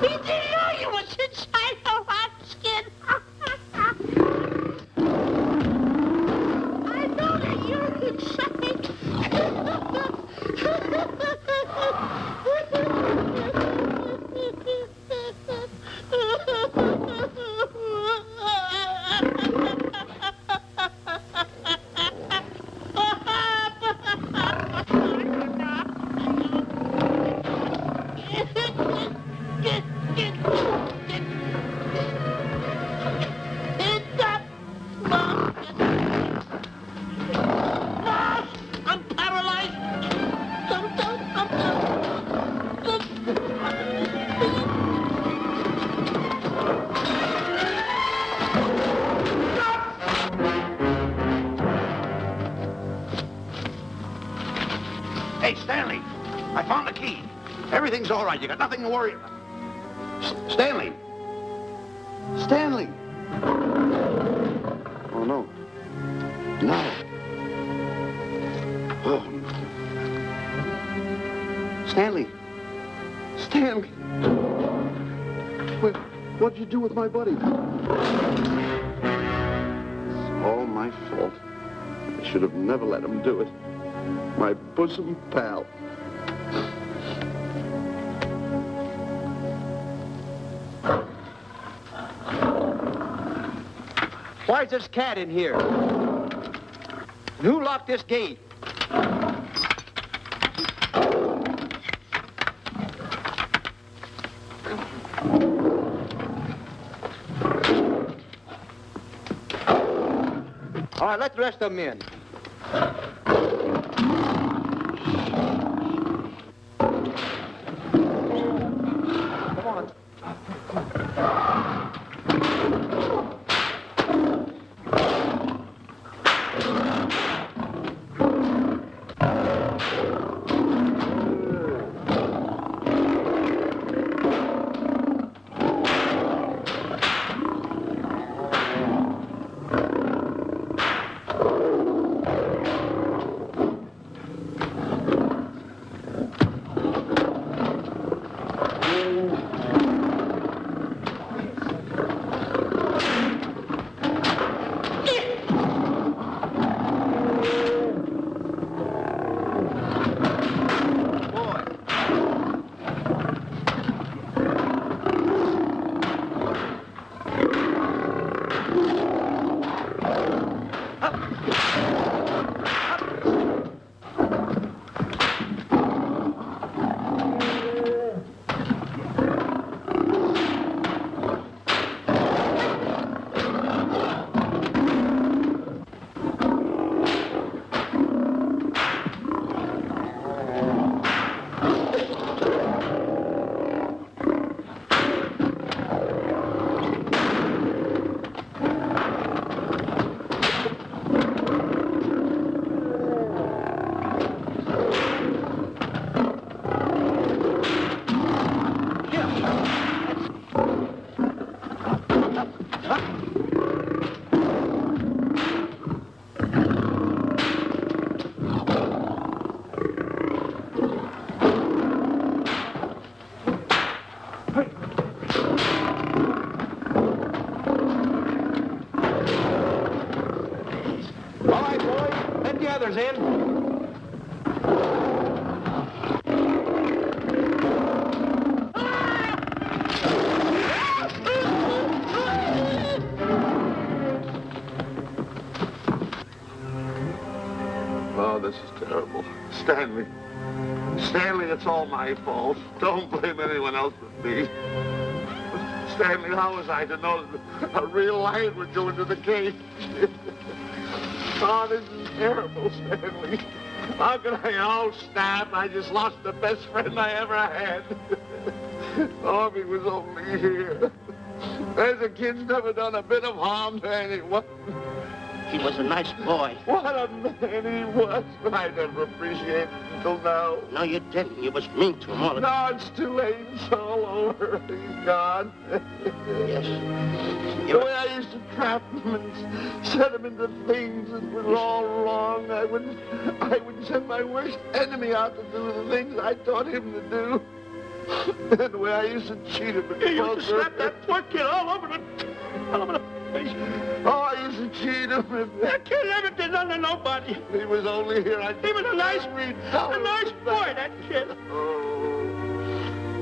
He didn't know you was inside the lion's skin. I know that you're inside. I'm paralyzed. Hey, Stanley, I found the key. Everything's all right. You got nothing to worry about. Stanley. Stanley. Oh, no. No. Oh. Stanley. Stanley. What'd you do with my buddy? It's all my fault. I should have never let him do it. My bosom pal. Why is this cat in here? And who locked this gate? All right, let the rest of them in. Come on. Taylor's in. Oh, this is terrible. Stanley. Stanley, it's all my fault. Don't blame anyone else but me. Stanley, how was I to know that a real lion would go into the cage? Oh, this is terrible, Stanley. How could I? Oh, snap. I just lost the best friend I ever had. Oh, if he was only here. There's a kid's never done a bit of harm to anyone. He was a nice boy. What a man he was. I never appreciated it until now. No, you didn't. You was mean to him all the No, it's too late. It's all over. He's gone. Yes. The way I used to trap him and set him into things that was all wrong, I would send my worst enemy out to do the things I taught him to do. And the way I used to cheat him. You used to slap that poor kid all over the face. Oh, I used to cheat him. That kid never did nothing to nobody. He was only here. He was a nice boy, that kid.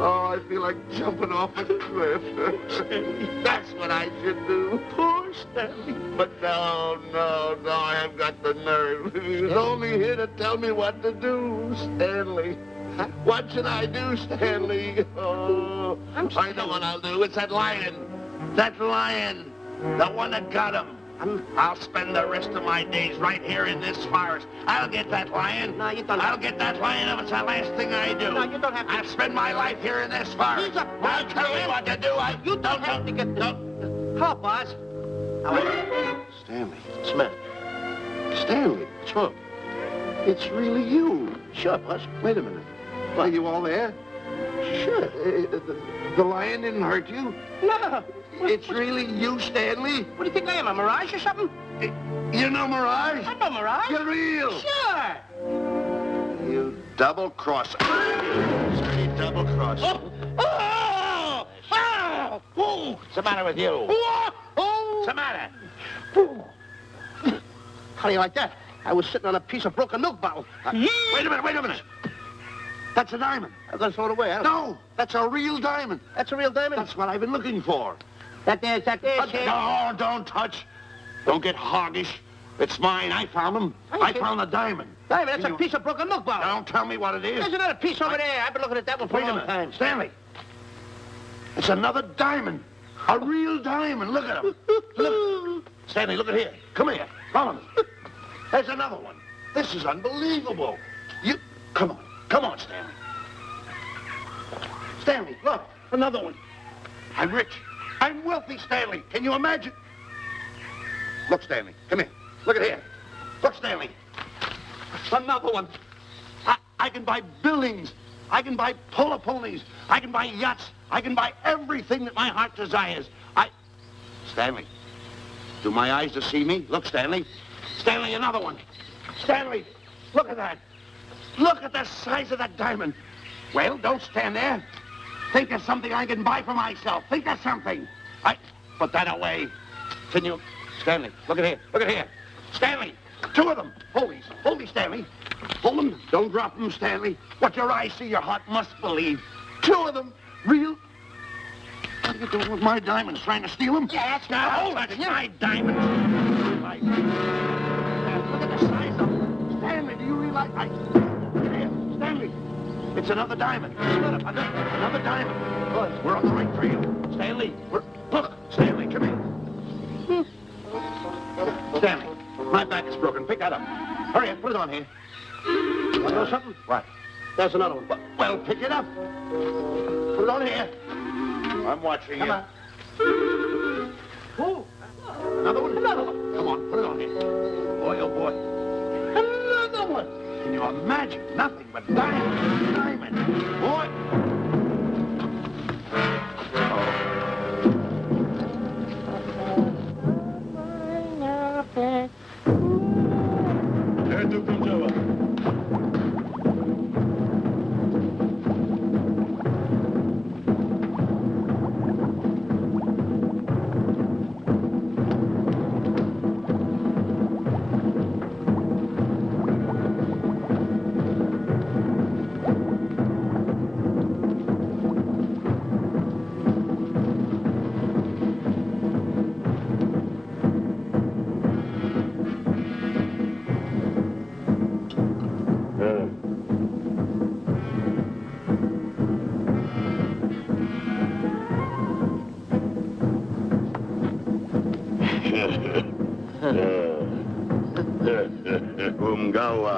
Oh, I feel like jumping off a cliff. That's what I should do. Poor Stanley. But no, I haven't got the nerve. He was only here to tell me what to do, Stanley. What should I do, Stanley? Oh, I know what I'll do. It's that lion. That lion. The one that got him. I'll spend the rest of my days right here in this forest. I'll get that lion. No, you don't. I'll get that lion if it's the last thing I do. No, you don't have to. I'll spend my life here in this forest. He's a I'll bad tell me man. what to do. You don't have to get the... Hello, boss. Stanley. Smith. Stanley. What's wrong? It's really you. Sure, boss. Wait a minute. Are you all there? Sure. The lion didn't hurt you? No. It's really you, Stanley? What do you think I am, a mirage or something? You know Mirage? I'm no mirage. You're real. Sure. You double-crosser. Dirty double-crosser. Oh! What's the matter with you? What's the matter? How do you like that? I was sitting on a piece of broken milk bottle. Wait a minute. That's a diamond. I'm going to throw it away. No, that's a real diamond. That's a real diamond? That's what I've been looking for. That there, kid. No, don't touch. Don't get hoggish. It's mine. I found him. I found the diamond. Diamond, that's a piece of broken milk bottle. Don't tell me what it is. There's another piece over there. I've been looking at that one for a long time. Stanley. It's another diamond. A real diamond. Look at him. Look. Stanley, look at here. Come here. Follow me. There's another one. This is unbelievable. Come on, Stanley. Stanley, look. Another one. I'm rich. I'm wealthy, Stanley. Can you imagine? Look, Stanley. Come here. Look at here. Look, Stanley. Another one. I can buy buildings. I can buy polo ponies. I can buy yachts. I can buy everything that my heart desires. Stanley, do my eyes deceive me? Look, Stanley. Stanley, another one. Stanley, look at that. Look at the size of that diamond. Well, don't stand there. Think of something I can buy for myself. Think of something. Put that away. Can you... Stanley, look at here. Look at here. Stanley, two of them. Hold these, Stanley. Hold them. Don't drop them, Stanley. What your eyes see, your heart must believe. Two of them. Real... What are you doing with my diamonds? Trying to steal them? Yeah, that's Now, hold it. My diamonds. Look at the size of them. Stanley, do you realize... Here, Stanley. It's another diamond. Another diamond. Good. We're on the right trail. Stanley, look, Stanley, come here. Stanley, my back is broken. Pick that up. Hurry up, put it on here. Want to know something? What? There's another one. Well, pick it up. Put it on here. I'm watching you. Come on. Oh, Another one? Another one. Come on, put it on here. Boy, oh boy. Another one. Can you imagine? Nothing but diamond. Diamond. Boy. Umgawa.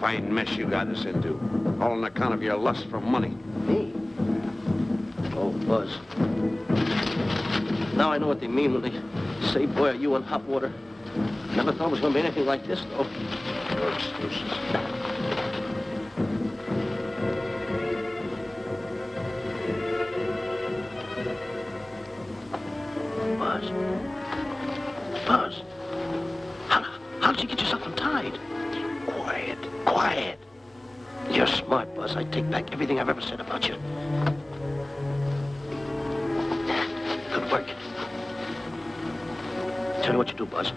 Fine mess you got us into. All on account of your lust for money. Me? Oh, Buzz. Now I know what they mean when they say, boy, are you in hot water. Never thought it was going to be anything like this, though. No excuses. Buzz. Buzz. How'd you get yourself untied? Quiet. Quiet. You're smart, Buzz. I take back everything I've ever said about you. Good work. Tell me what you do, Buzz.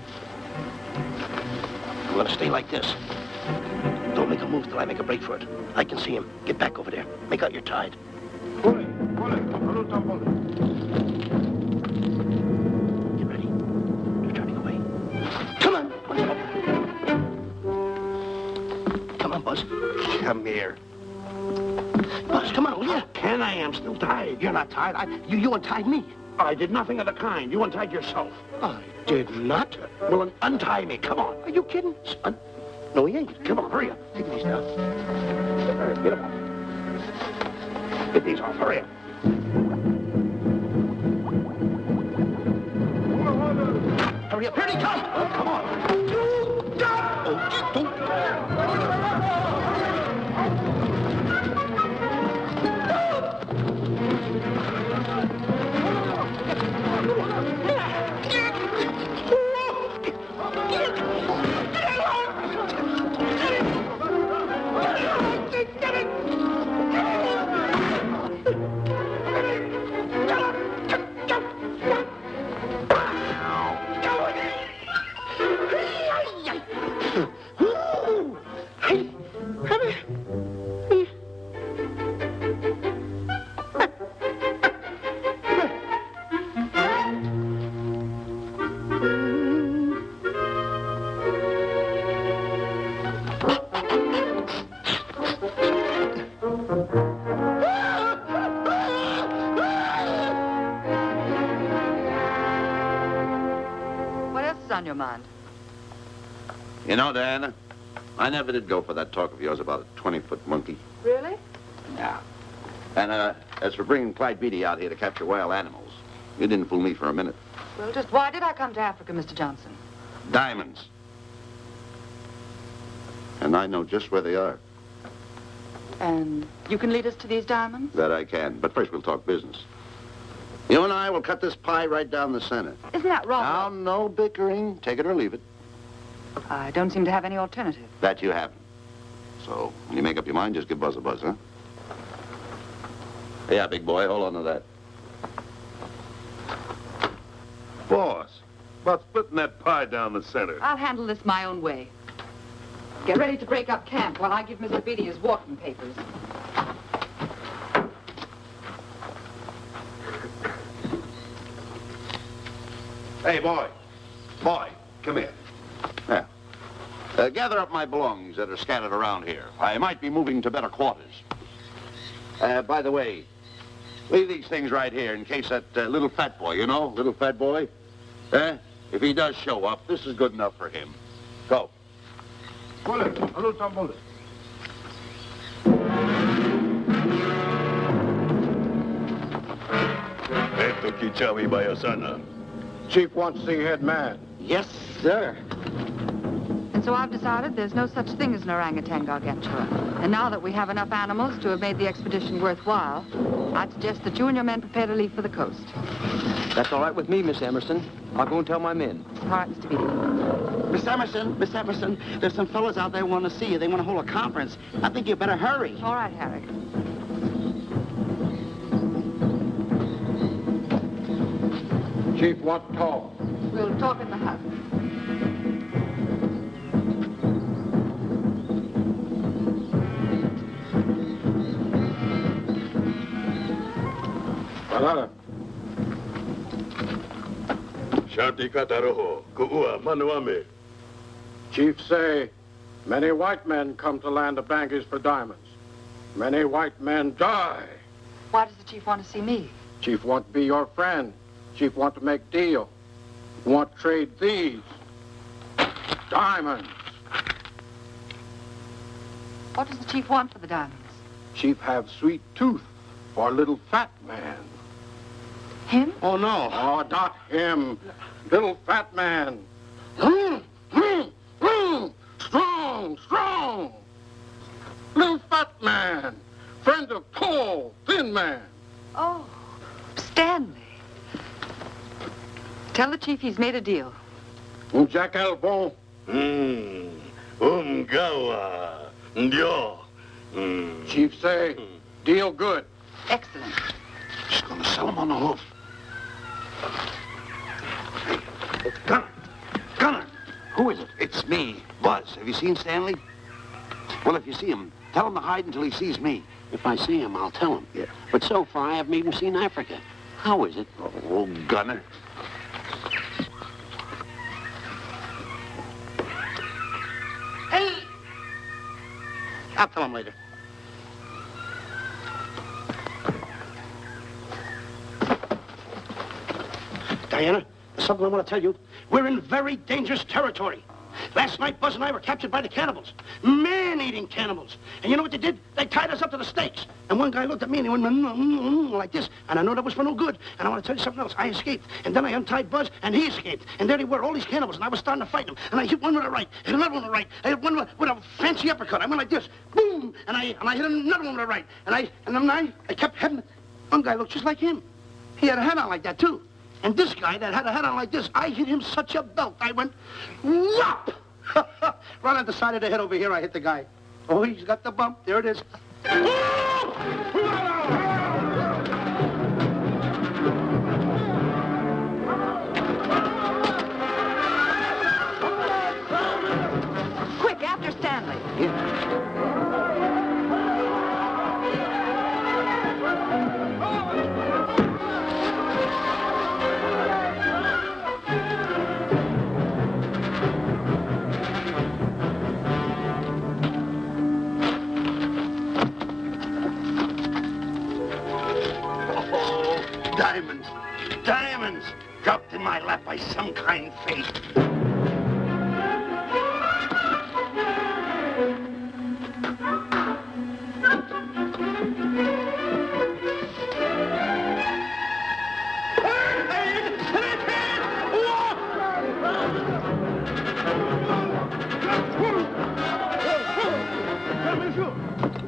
I'm gonna stay like this. Don't make a move till I make a break for it. I can see him. Get back over there. Make out you're tied. Get ready. You're turning away. Come on. Come on, Buzz. Come here. Buzz, come on, will you? Can I? I'm still tied. You're not tied. You untied me. I did nothing of the kind. You untied yourself. I did not. Well, untie me. Come on. Are you kidding? No, he ain't. Come on, hurry up. Take these now. Get them off. Get these off. Hurry up. Hurry up. Here he comes. Oh, come on. On your mind? You know, Diana, I never did go for that talk of yours about a 20-foot monkey. Really? Yeah. And as for bringing Clyde Beatty out here to capture wild animals, you didn't fool me for a minute. Well, just why did I come to Africa, Mr. Johnson? Diamonds. And I know just where they are. And you can lead us to these diamonds? That I can. But first we'll talk business. You and I will cut this pie right down the center. Isn't that wrong? Now, no bickering. Take it or leave it. I don't seem to have any alternative. That you haven't. So, when you make up your mind, just give Buzz a buzz, huh? Yeah, big boy, hold on to that. Boss, about splitting that pie down the center. I'll handle this my own way. Get ready to break up camp while I give Mr. Beatty his walking papers. Hey, boy. Boy, come here. Yeah. Gather up my belongings that are scattered around here. I might be moving to better quarters. By the way, leave these things right here in case that little fat boy, you know, little fat boy, if he does show up, this is good enough for him. Go. Eto kichawi bayasana. Chief wants to see head man. Yes, sir. And so I've decided there's no such thing as an orangutan gargantua. And now that we have enough animals to have made the expedition worthwhile, I'd suggest that you and your men prepare to leave for the coast. That's all right with me, Miss Emerson. I'll go and tell my men. All right, Mr. Beatty. Miss Emerson, there's some fellas out there want to see you. They want to hold a conference. I think you better hurry. All right, Harry. Chief wants to talk. We'll talk in the hut. Shanti Kataroho, Kuua, Manuame. Chief say, many white men come to land of Bangis for diamonds. Many white men die. Why does the chief want to see me? Chief want to be your friend. Chief want to make deal. Want to trade these diamonds. What does the chief want for the diamonds? Chief have sweet tooth for little fat man. Him? Oh, no. Oh, not him. Little fat man. Strong, strong. Little fat man. Friend of tall, thin man. Oh, Stanley. Tell the chief he's made a deal. Jack Albon. Gawa. Ndio. Chief say, deal good. Excellent. She's gonna sell him on the hoof. Hey, Gunner! Gunner! Who is it? It's me, Buzz. Have you seen Stanley? Well, if you see him, tell him to hide until he sees me. If I see him, I'll tell him. Yeah. But so far, I haven't even seen Africa. How is it? Oh, Gunner. Hey! I'll tell him later. Diana, there's something I want to tell you. We're in very dangerous territory. Last night, Buzz and I were captured by the cannibals. Man-eating cannibals. And you know what they did? They tied us up to the stakes. And one guy looked at me and he went like this. And I know that was for no good. And I want to tell you something else. I escaped. And then I untied Buzz and he escaped. And there they were, all these cannibals. And I was starting to fight them. And I hit one with a right, hit another one with a right. I hit one with a fancy uppercut. I went like this. Boom! And I hit another one with a right. And then I kept hitting. One guy looked just like him. He had a hat on like that, too. And this guy that had a hat on like this, I hit him such a belt. I went, whop! Right on the side of the head over here, I hit the guy. Oh, he's got the bump. There it is. Quick, after Stanley. Yeah. Diamonds. Diamonds. Dropped in my lap by some kind fate.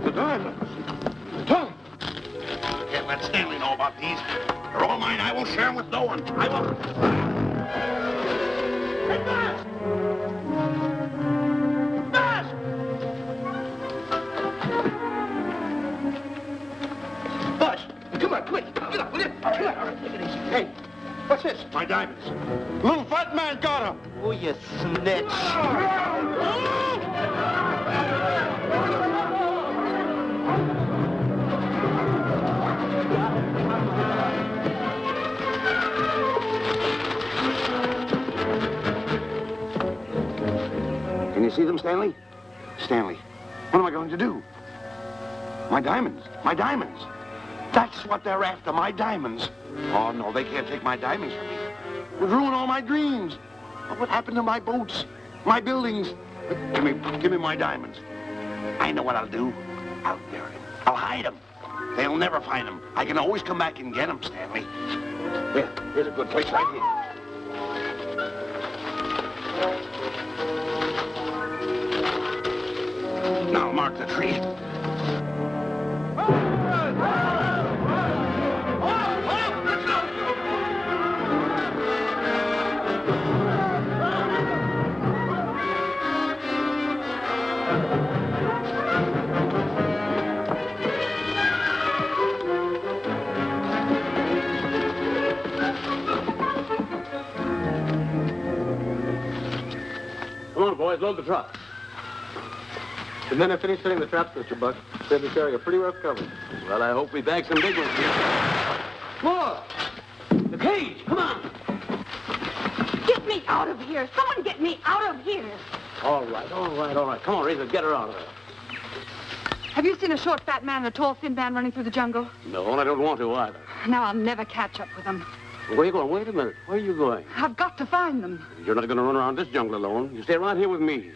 The diamonds. Tom. Can't let Stanley know about these. They're all mine. I won't share them with no one. I won't. Hey, Buzz! Buzz! Buzz, come on, quick. Get up, will you? Come on. Take it easy. Hey, what's this? My diamonds. Little fat man got him. Oh, you snitch. Can you see them, Stanley? Stanley, what am I going to do? My diamonds. My diamonds. That's what they're after, my diamonds. Oh, no, they can't take my diamonds from me. It would ruin all my dreams. What happened to my boats? My buildings? Give me my diamonds. I know what I'll do. I'll bury them. I'll hide them. They'll never find them. I can always come back and get them, Stanley. Here, here's a good place right here. Now mark the tree. Come on, boys, load the truck. The men have finished setting the traps, Mr. Buck. Said we're carrying a pretty rough cover. Well, I hope we bag some big ones here. More! The cage, come on! out of here. Someone get me out of here. All right. Come on, Razor, get her out of there. Have you seen a short, fat man and a tall, thin man running through the jungle? No, and I don't want to either. Now I'll never catch up with them. Where are you going? Wait a minute. Where are you going? I've got to find them. You're not going to run around this jungle alone. You stay right here with me.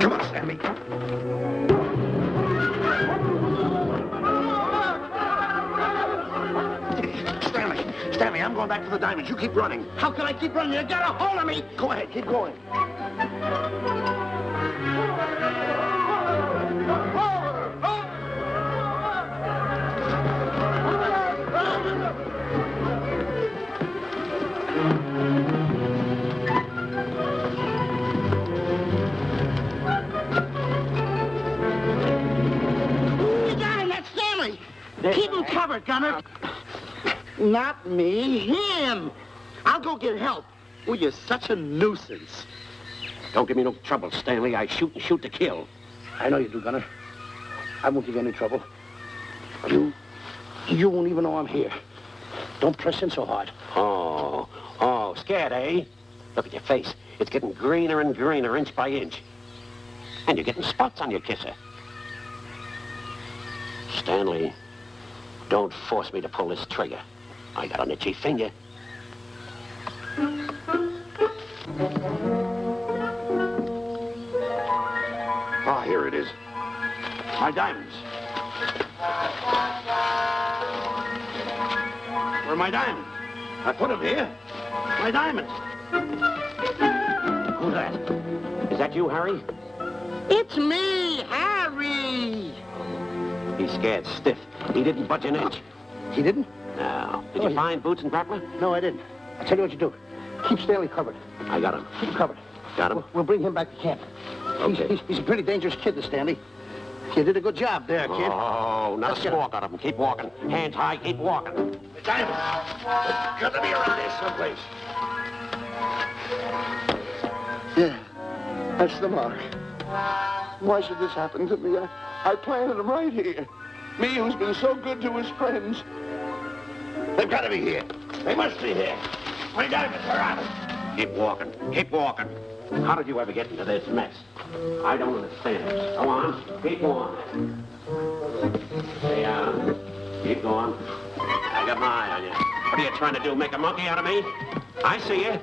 Come on, Stanley. Stanley, I'm going back to the diamonds. You keep running. How can I keep running? You got a hold of me. Go ahead, keep going. You got him. That's Stanley. Keep him covered, Gunner. Not me, him. I'll go get help. Well, you're such a nuisance. Don't give me no trouble, Stanley. I shoot and shoot to kill. I know you do, Gunner. I won't give you any trouble. You won't even know I'm here. Don't press in so hard. Oh, scared, eh? Look at your face. It's getting greener and greener, inch by inch. And you're getting spots on your kisser. Stanley, don't force me to pull this trigger. I got an itchy finger. Ah, here it is. My diamonds. Where are my diamonds? I put them here. My diamonds. Who's that? Is that you, Harry? It's me, Harry. He's scared stiff. He didn't budge an inch. He didn't? No. Did you find Boots and Grappler? No, I didn't. I'll tell you what you do. Keep Stanley covered. I got him. Keep him covered. Got him? We'll bring him back to camp. Okay. He's a pretty dangerous kid, this Stanley. You did a good job there, kid. Oh, not a squawk out of him. Keep walking. Hands high, keep walking. The diamonds. They've got to be around here someplace. Yeah, that's the mark. Why should this happen to me? I planted them right here. Me, who's been so good to his friends. They've got to be here. They must be here. My diamonds are out. Keep walking. Keep walking. How did you ever get into this mess? I don't understand it. Go on. Keep going. Stay on. Keep going. I got my eye on you. What are you trying to do, make a monkey out of me? I see you.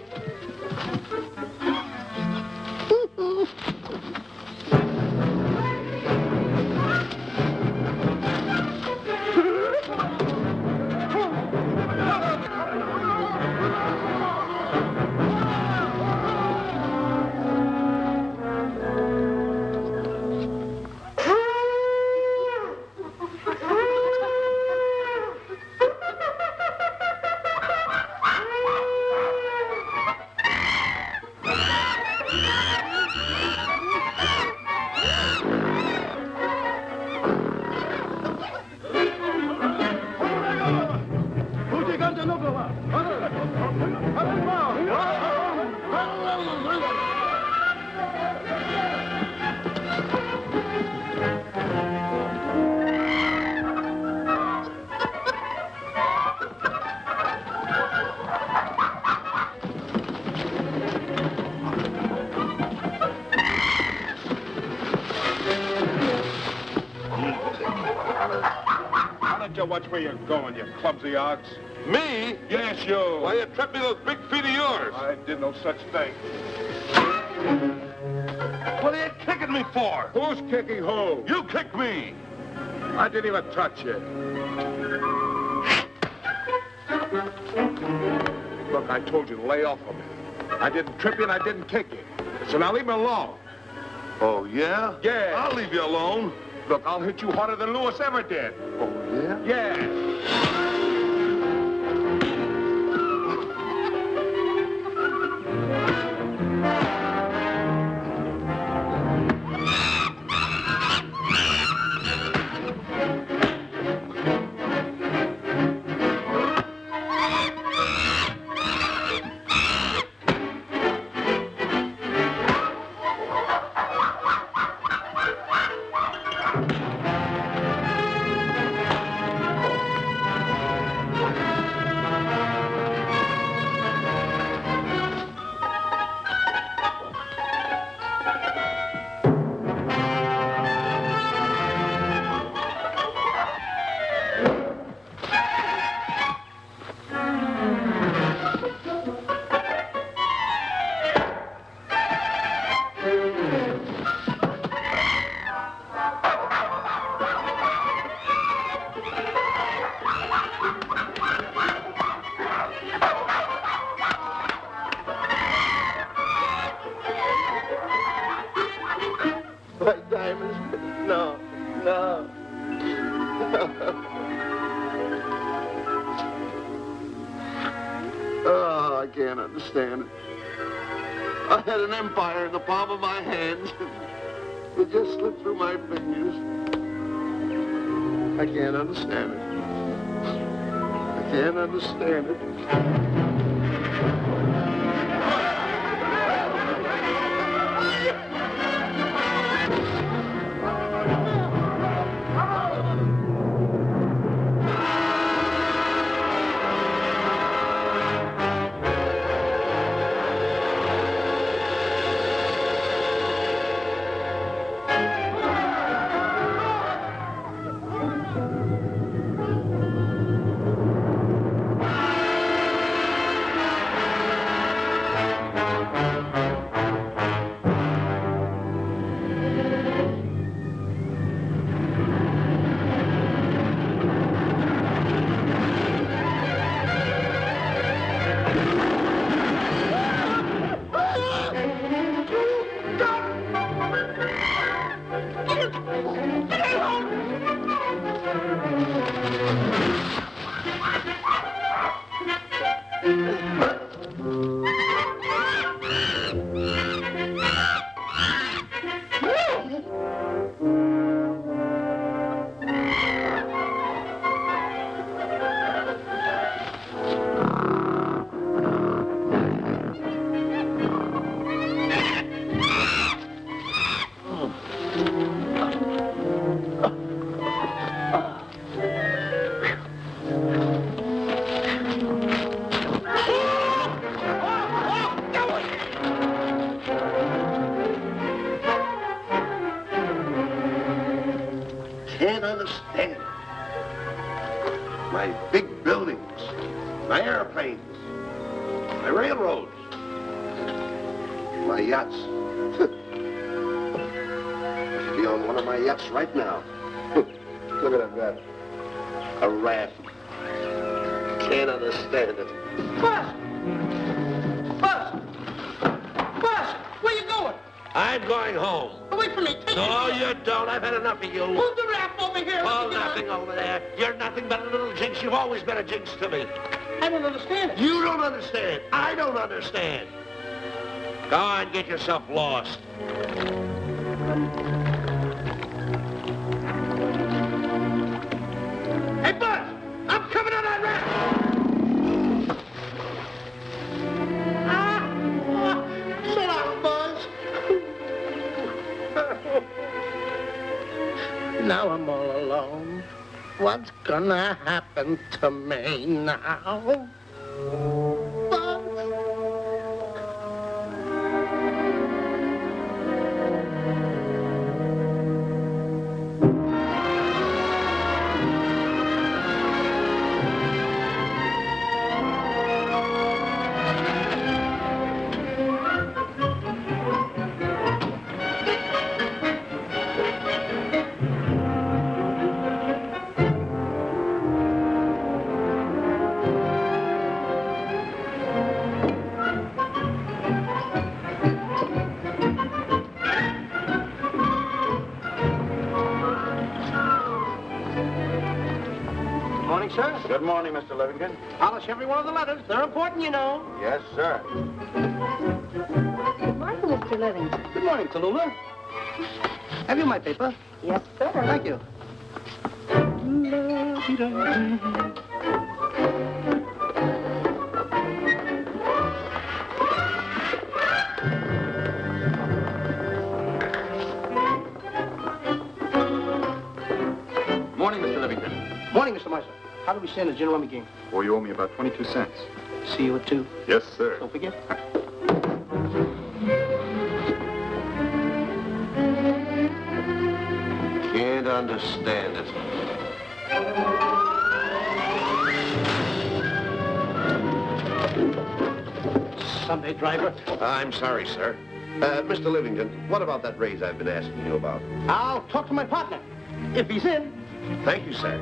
Watch where you're going, you clumsy ox. Me? Yes, you. Why, you tripped me those big feet of yours. I did no such thing. What are you kicking me for? Who's kicking who? You kicked me. I didn't even touch you. Look, I told you to lay off of me. I didn't trip you and I didn't kick you. So now leave me alone. Oh, yeah? Yeah. I'll leave you alone. Look, I'll hit you harder than Lewis ever did. Oh, yeah? Yeah. Oh, I can't understand it. I had an empire in the palm of my hands. It just slipped through my fingers. I can't understand it. I can't understand it. Can't understand it. My big buildings, my airplanes, my railroads, my yachts. I should be on one of my yachts right now. Look at that. A rat. Can't understand it. Buzz! Buzz! Buzz! Where you going? I'm going home. Wait for me. Take No, me. you don't. I've had enough of you. Move the raft over here. Oh, nothing over there. You're nothing but a little jinx. You've always been a jinx to me. I don't understand it. You don't understand. I don't understand. Go on, get yourself lost. Hey, Buzz! I'm coming on that raft! Sit down, Buzz. Now I'm all alone. What's gonna happen to me now? Buzz? Sir? Good morning, Mr. Livingston. Polish every one of the letters. They're important, you know. Yes, sir. Good morning, Mr. Livingston. Good morning, Tallulah. Have you my paper? Yes, sir. Thank you. Morning, Mr. Livingston. Morning, Mr. Marshall. How do we stand the gin rummy game? Oh, you owe me about 22 cents. See you at 2. Yes, sir. Don't forget. Can't understand it. Sunday driver. I'm sorry, sir. Mr. Livingston, what about that raise I've been asking you about? I'll talk to my partner. If he's in. Thank you, sir.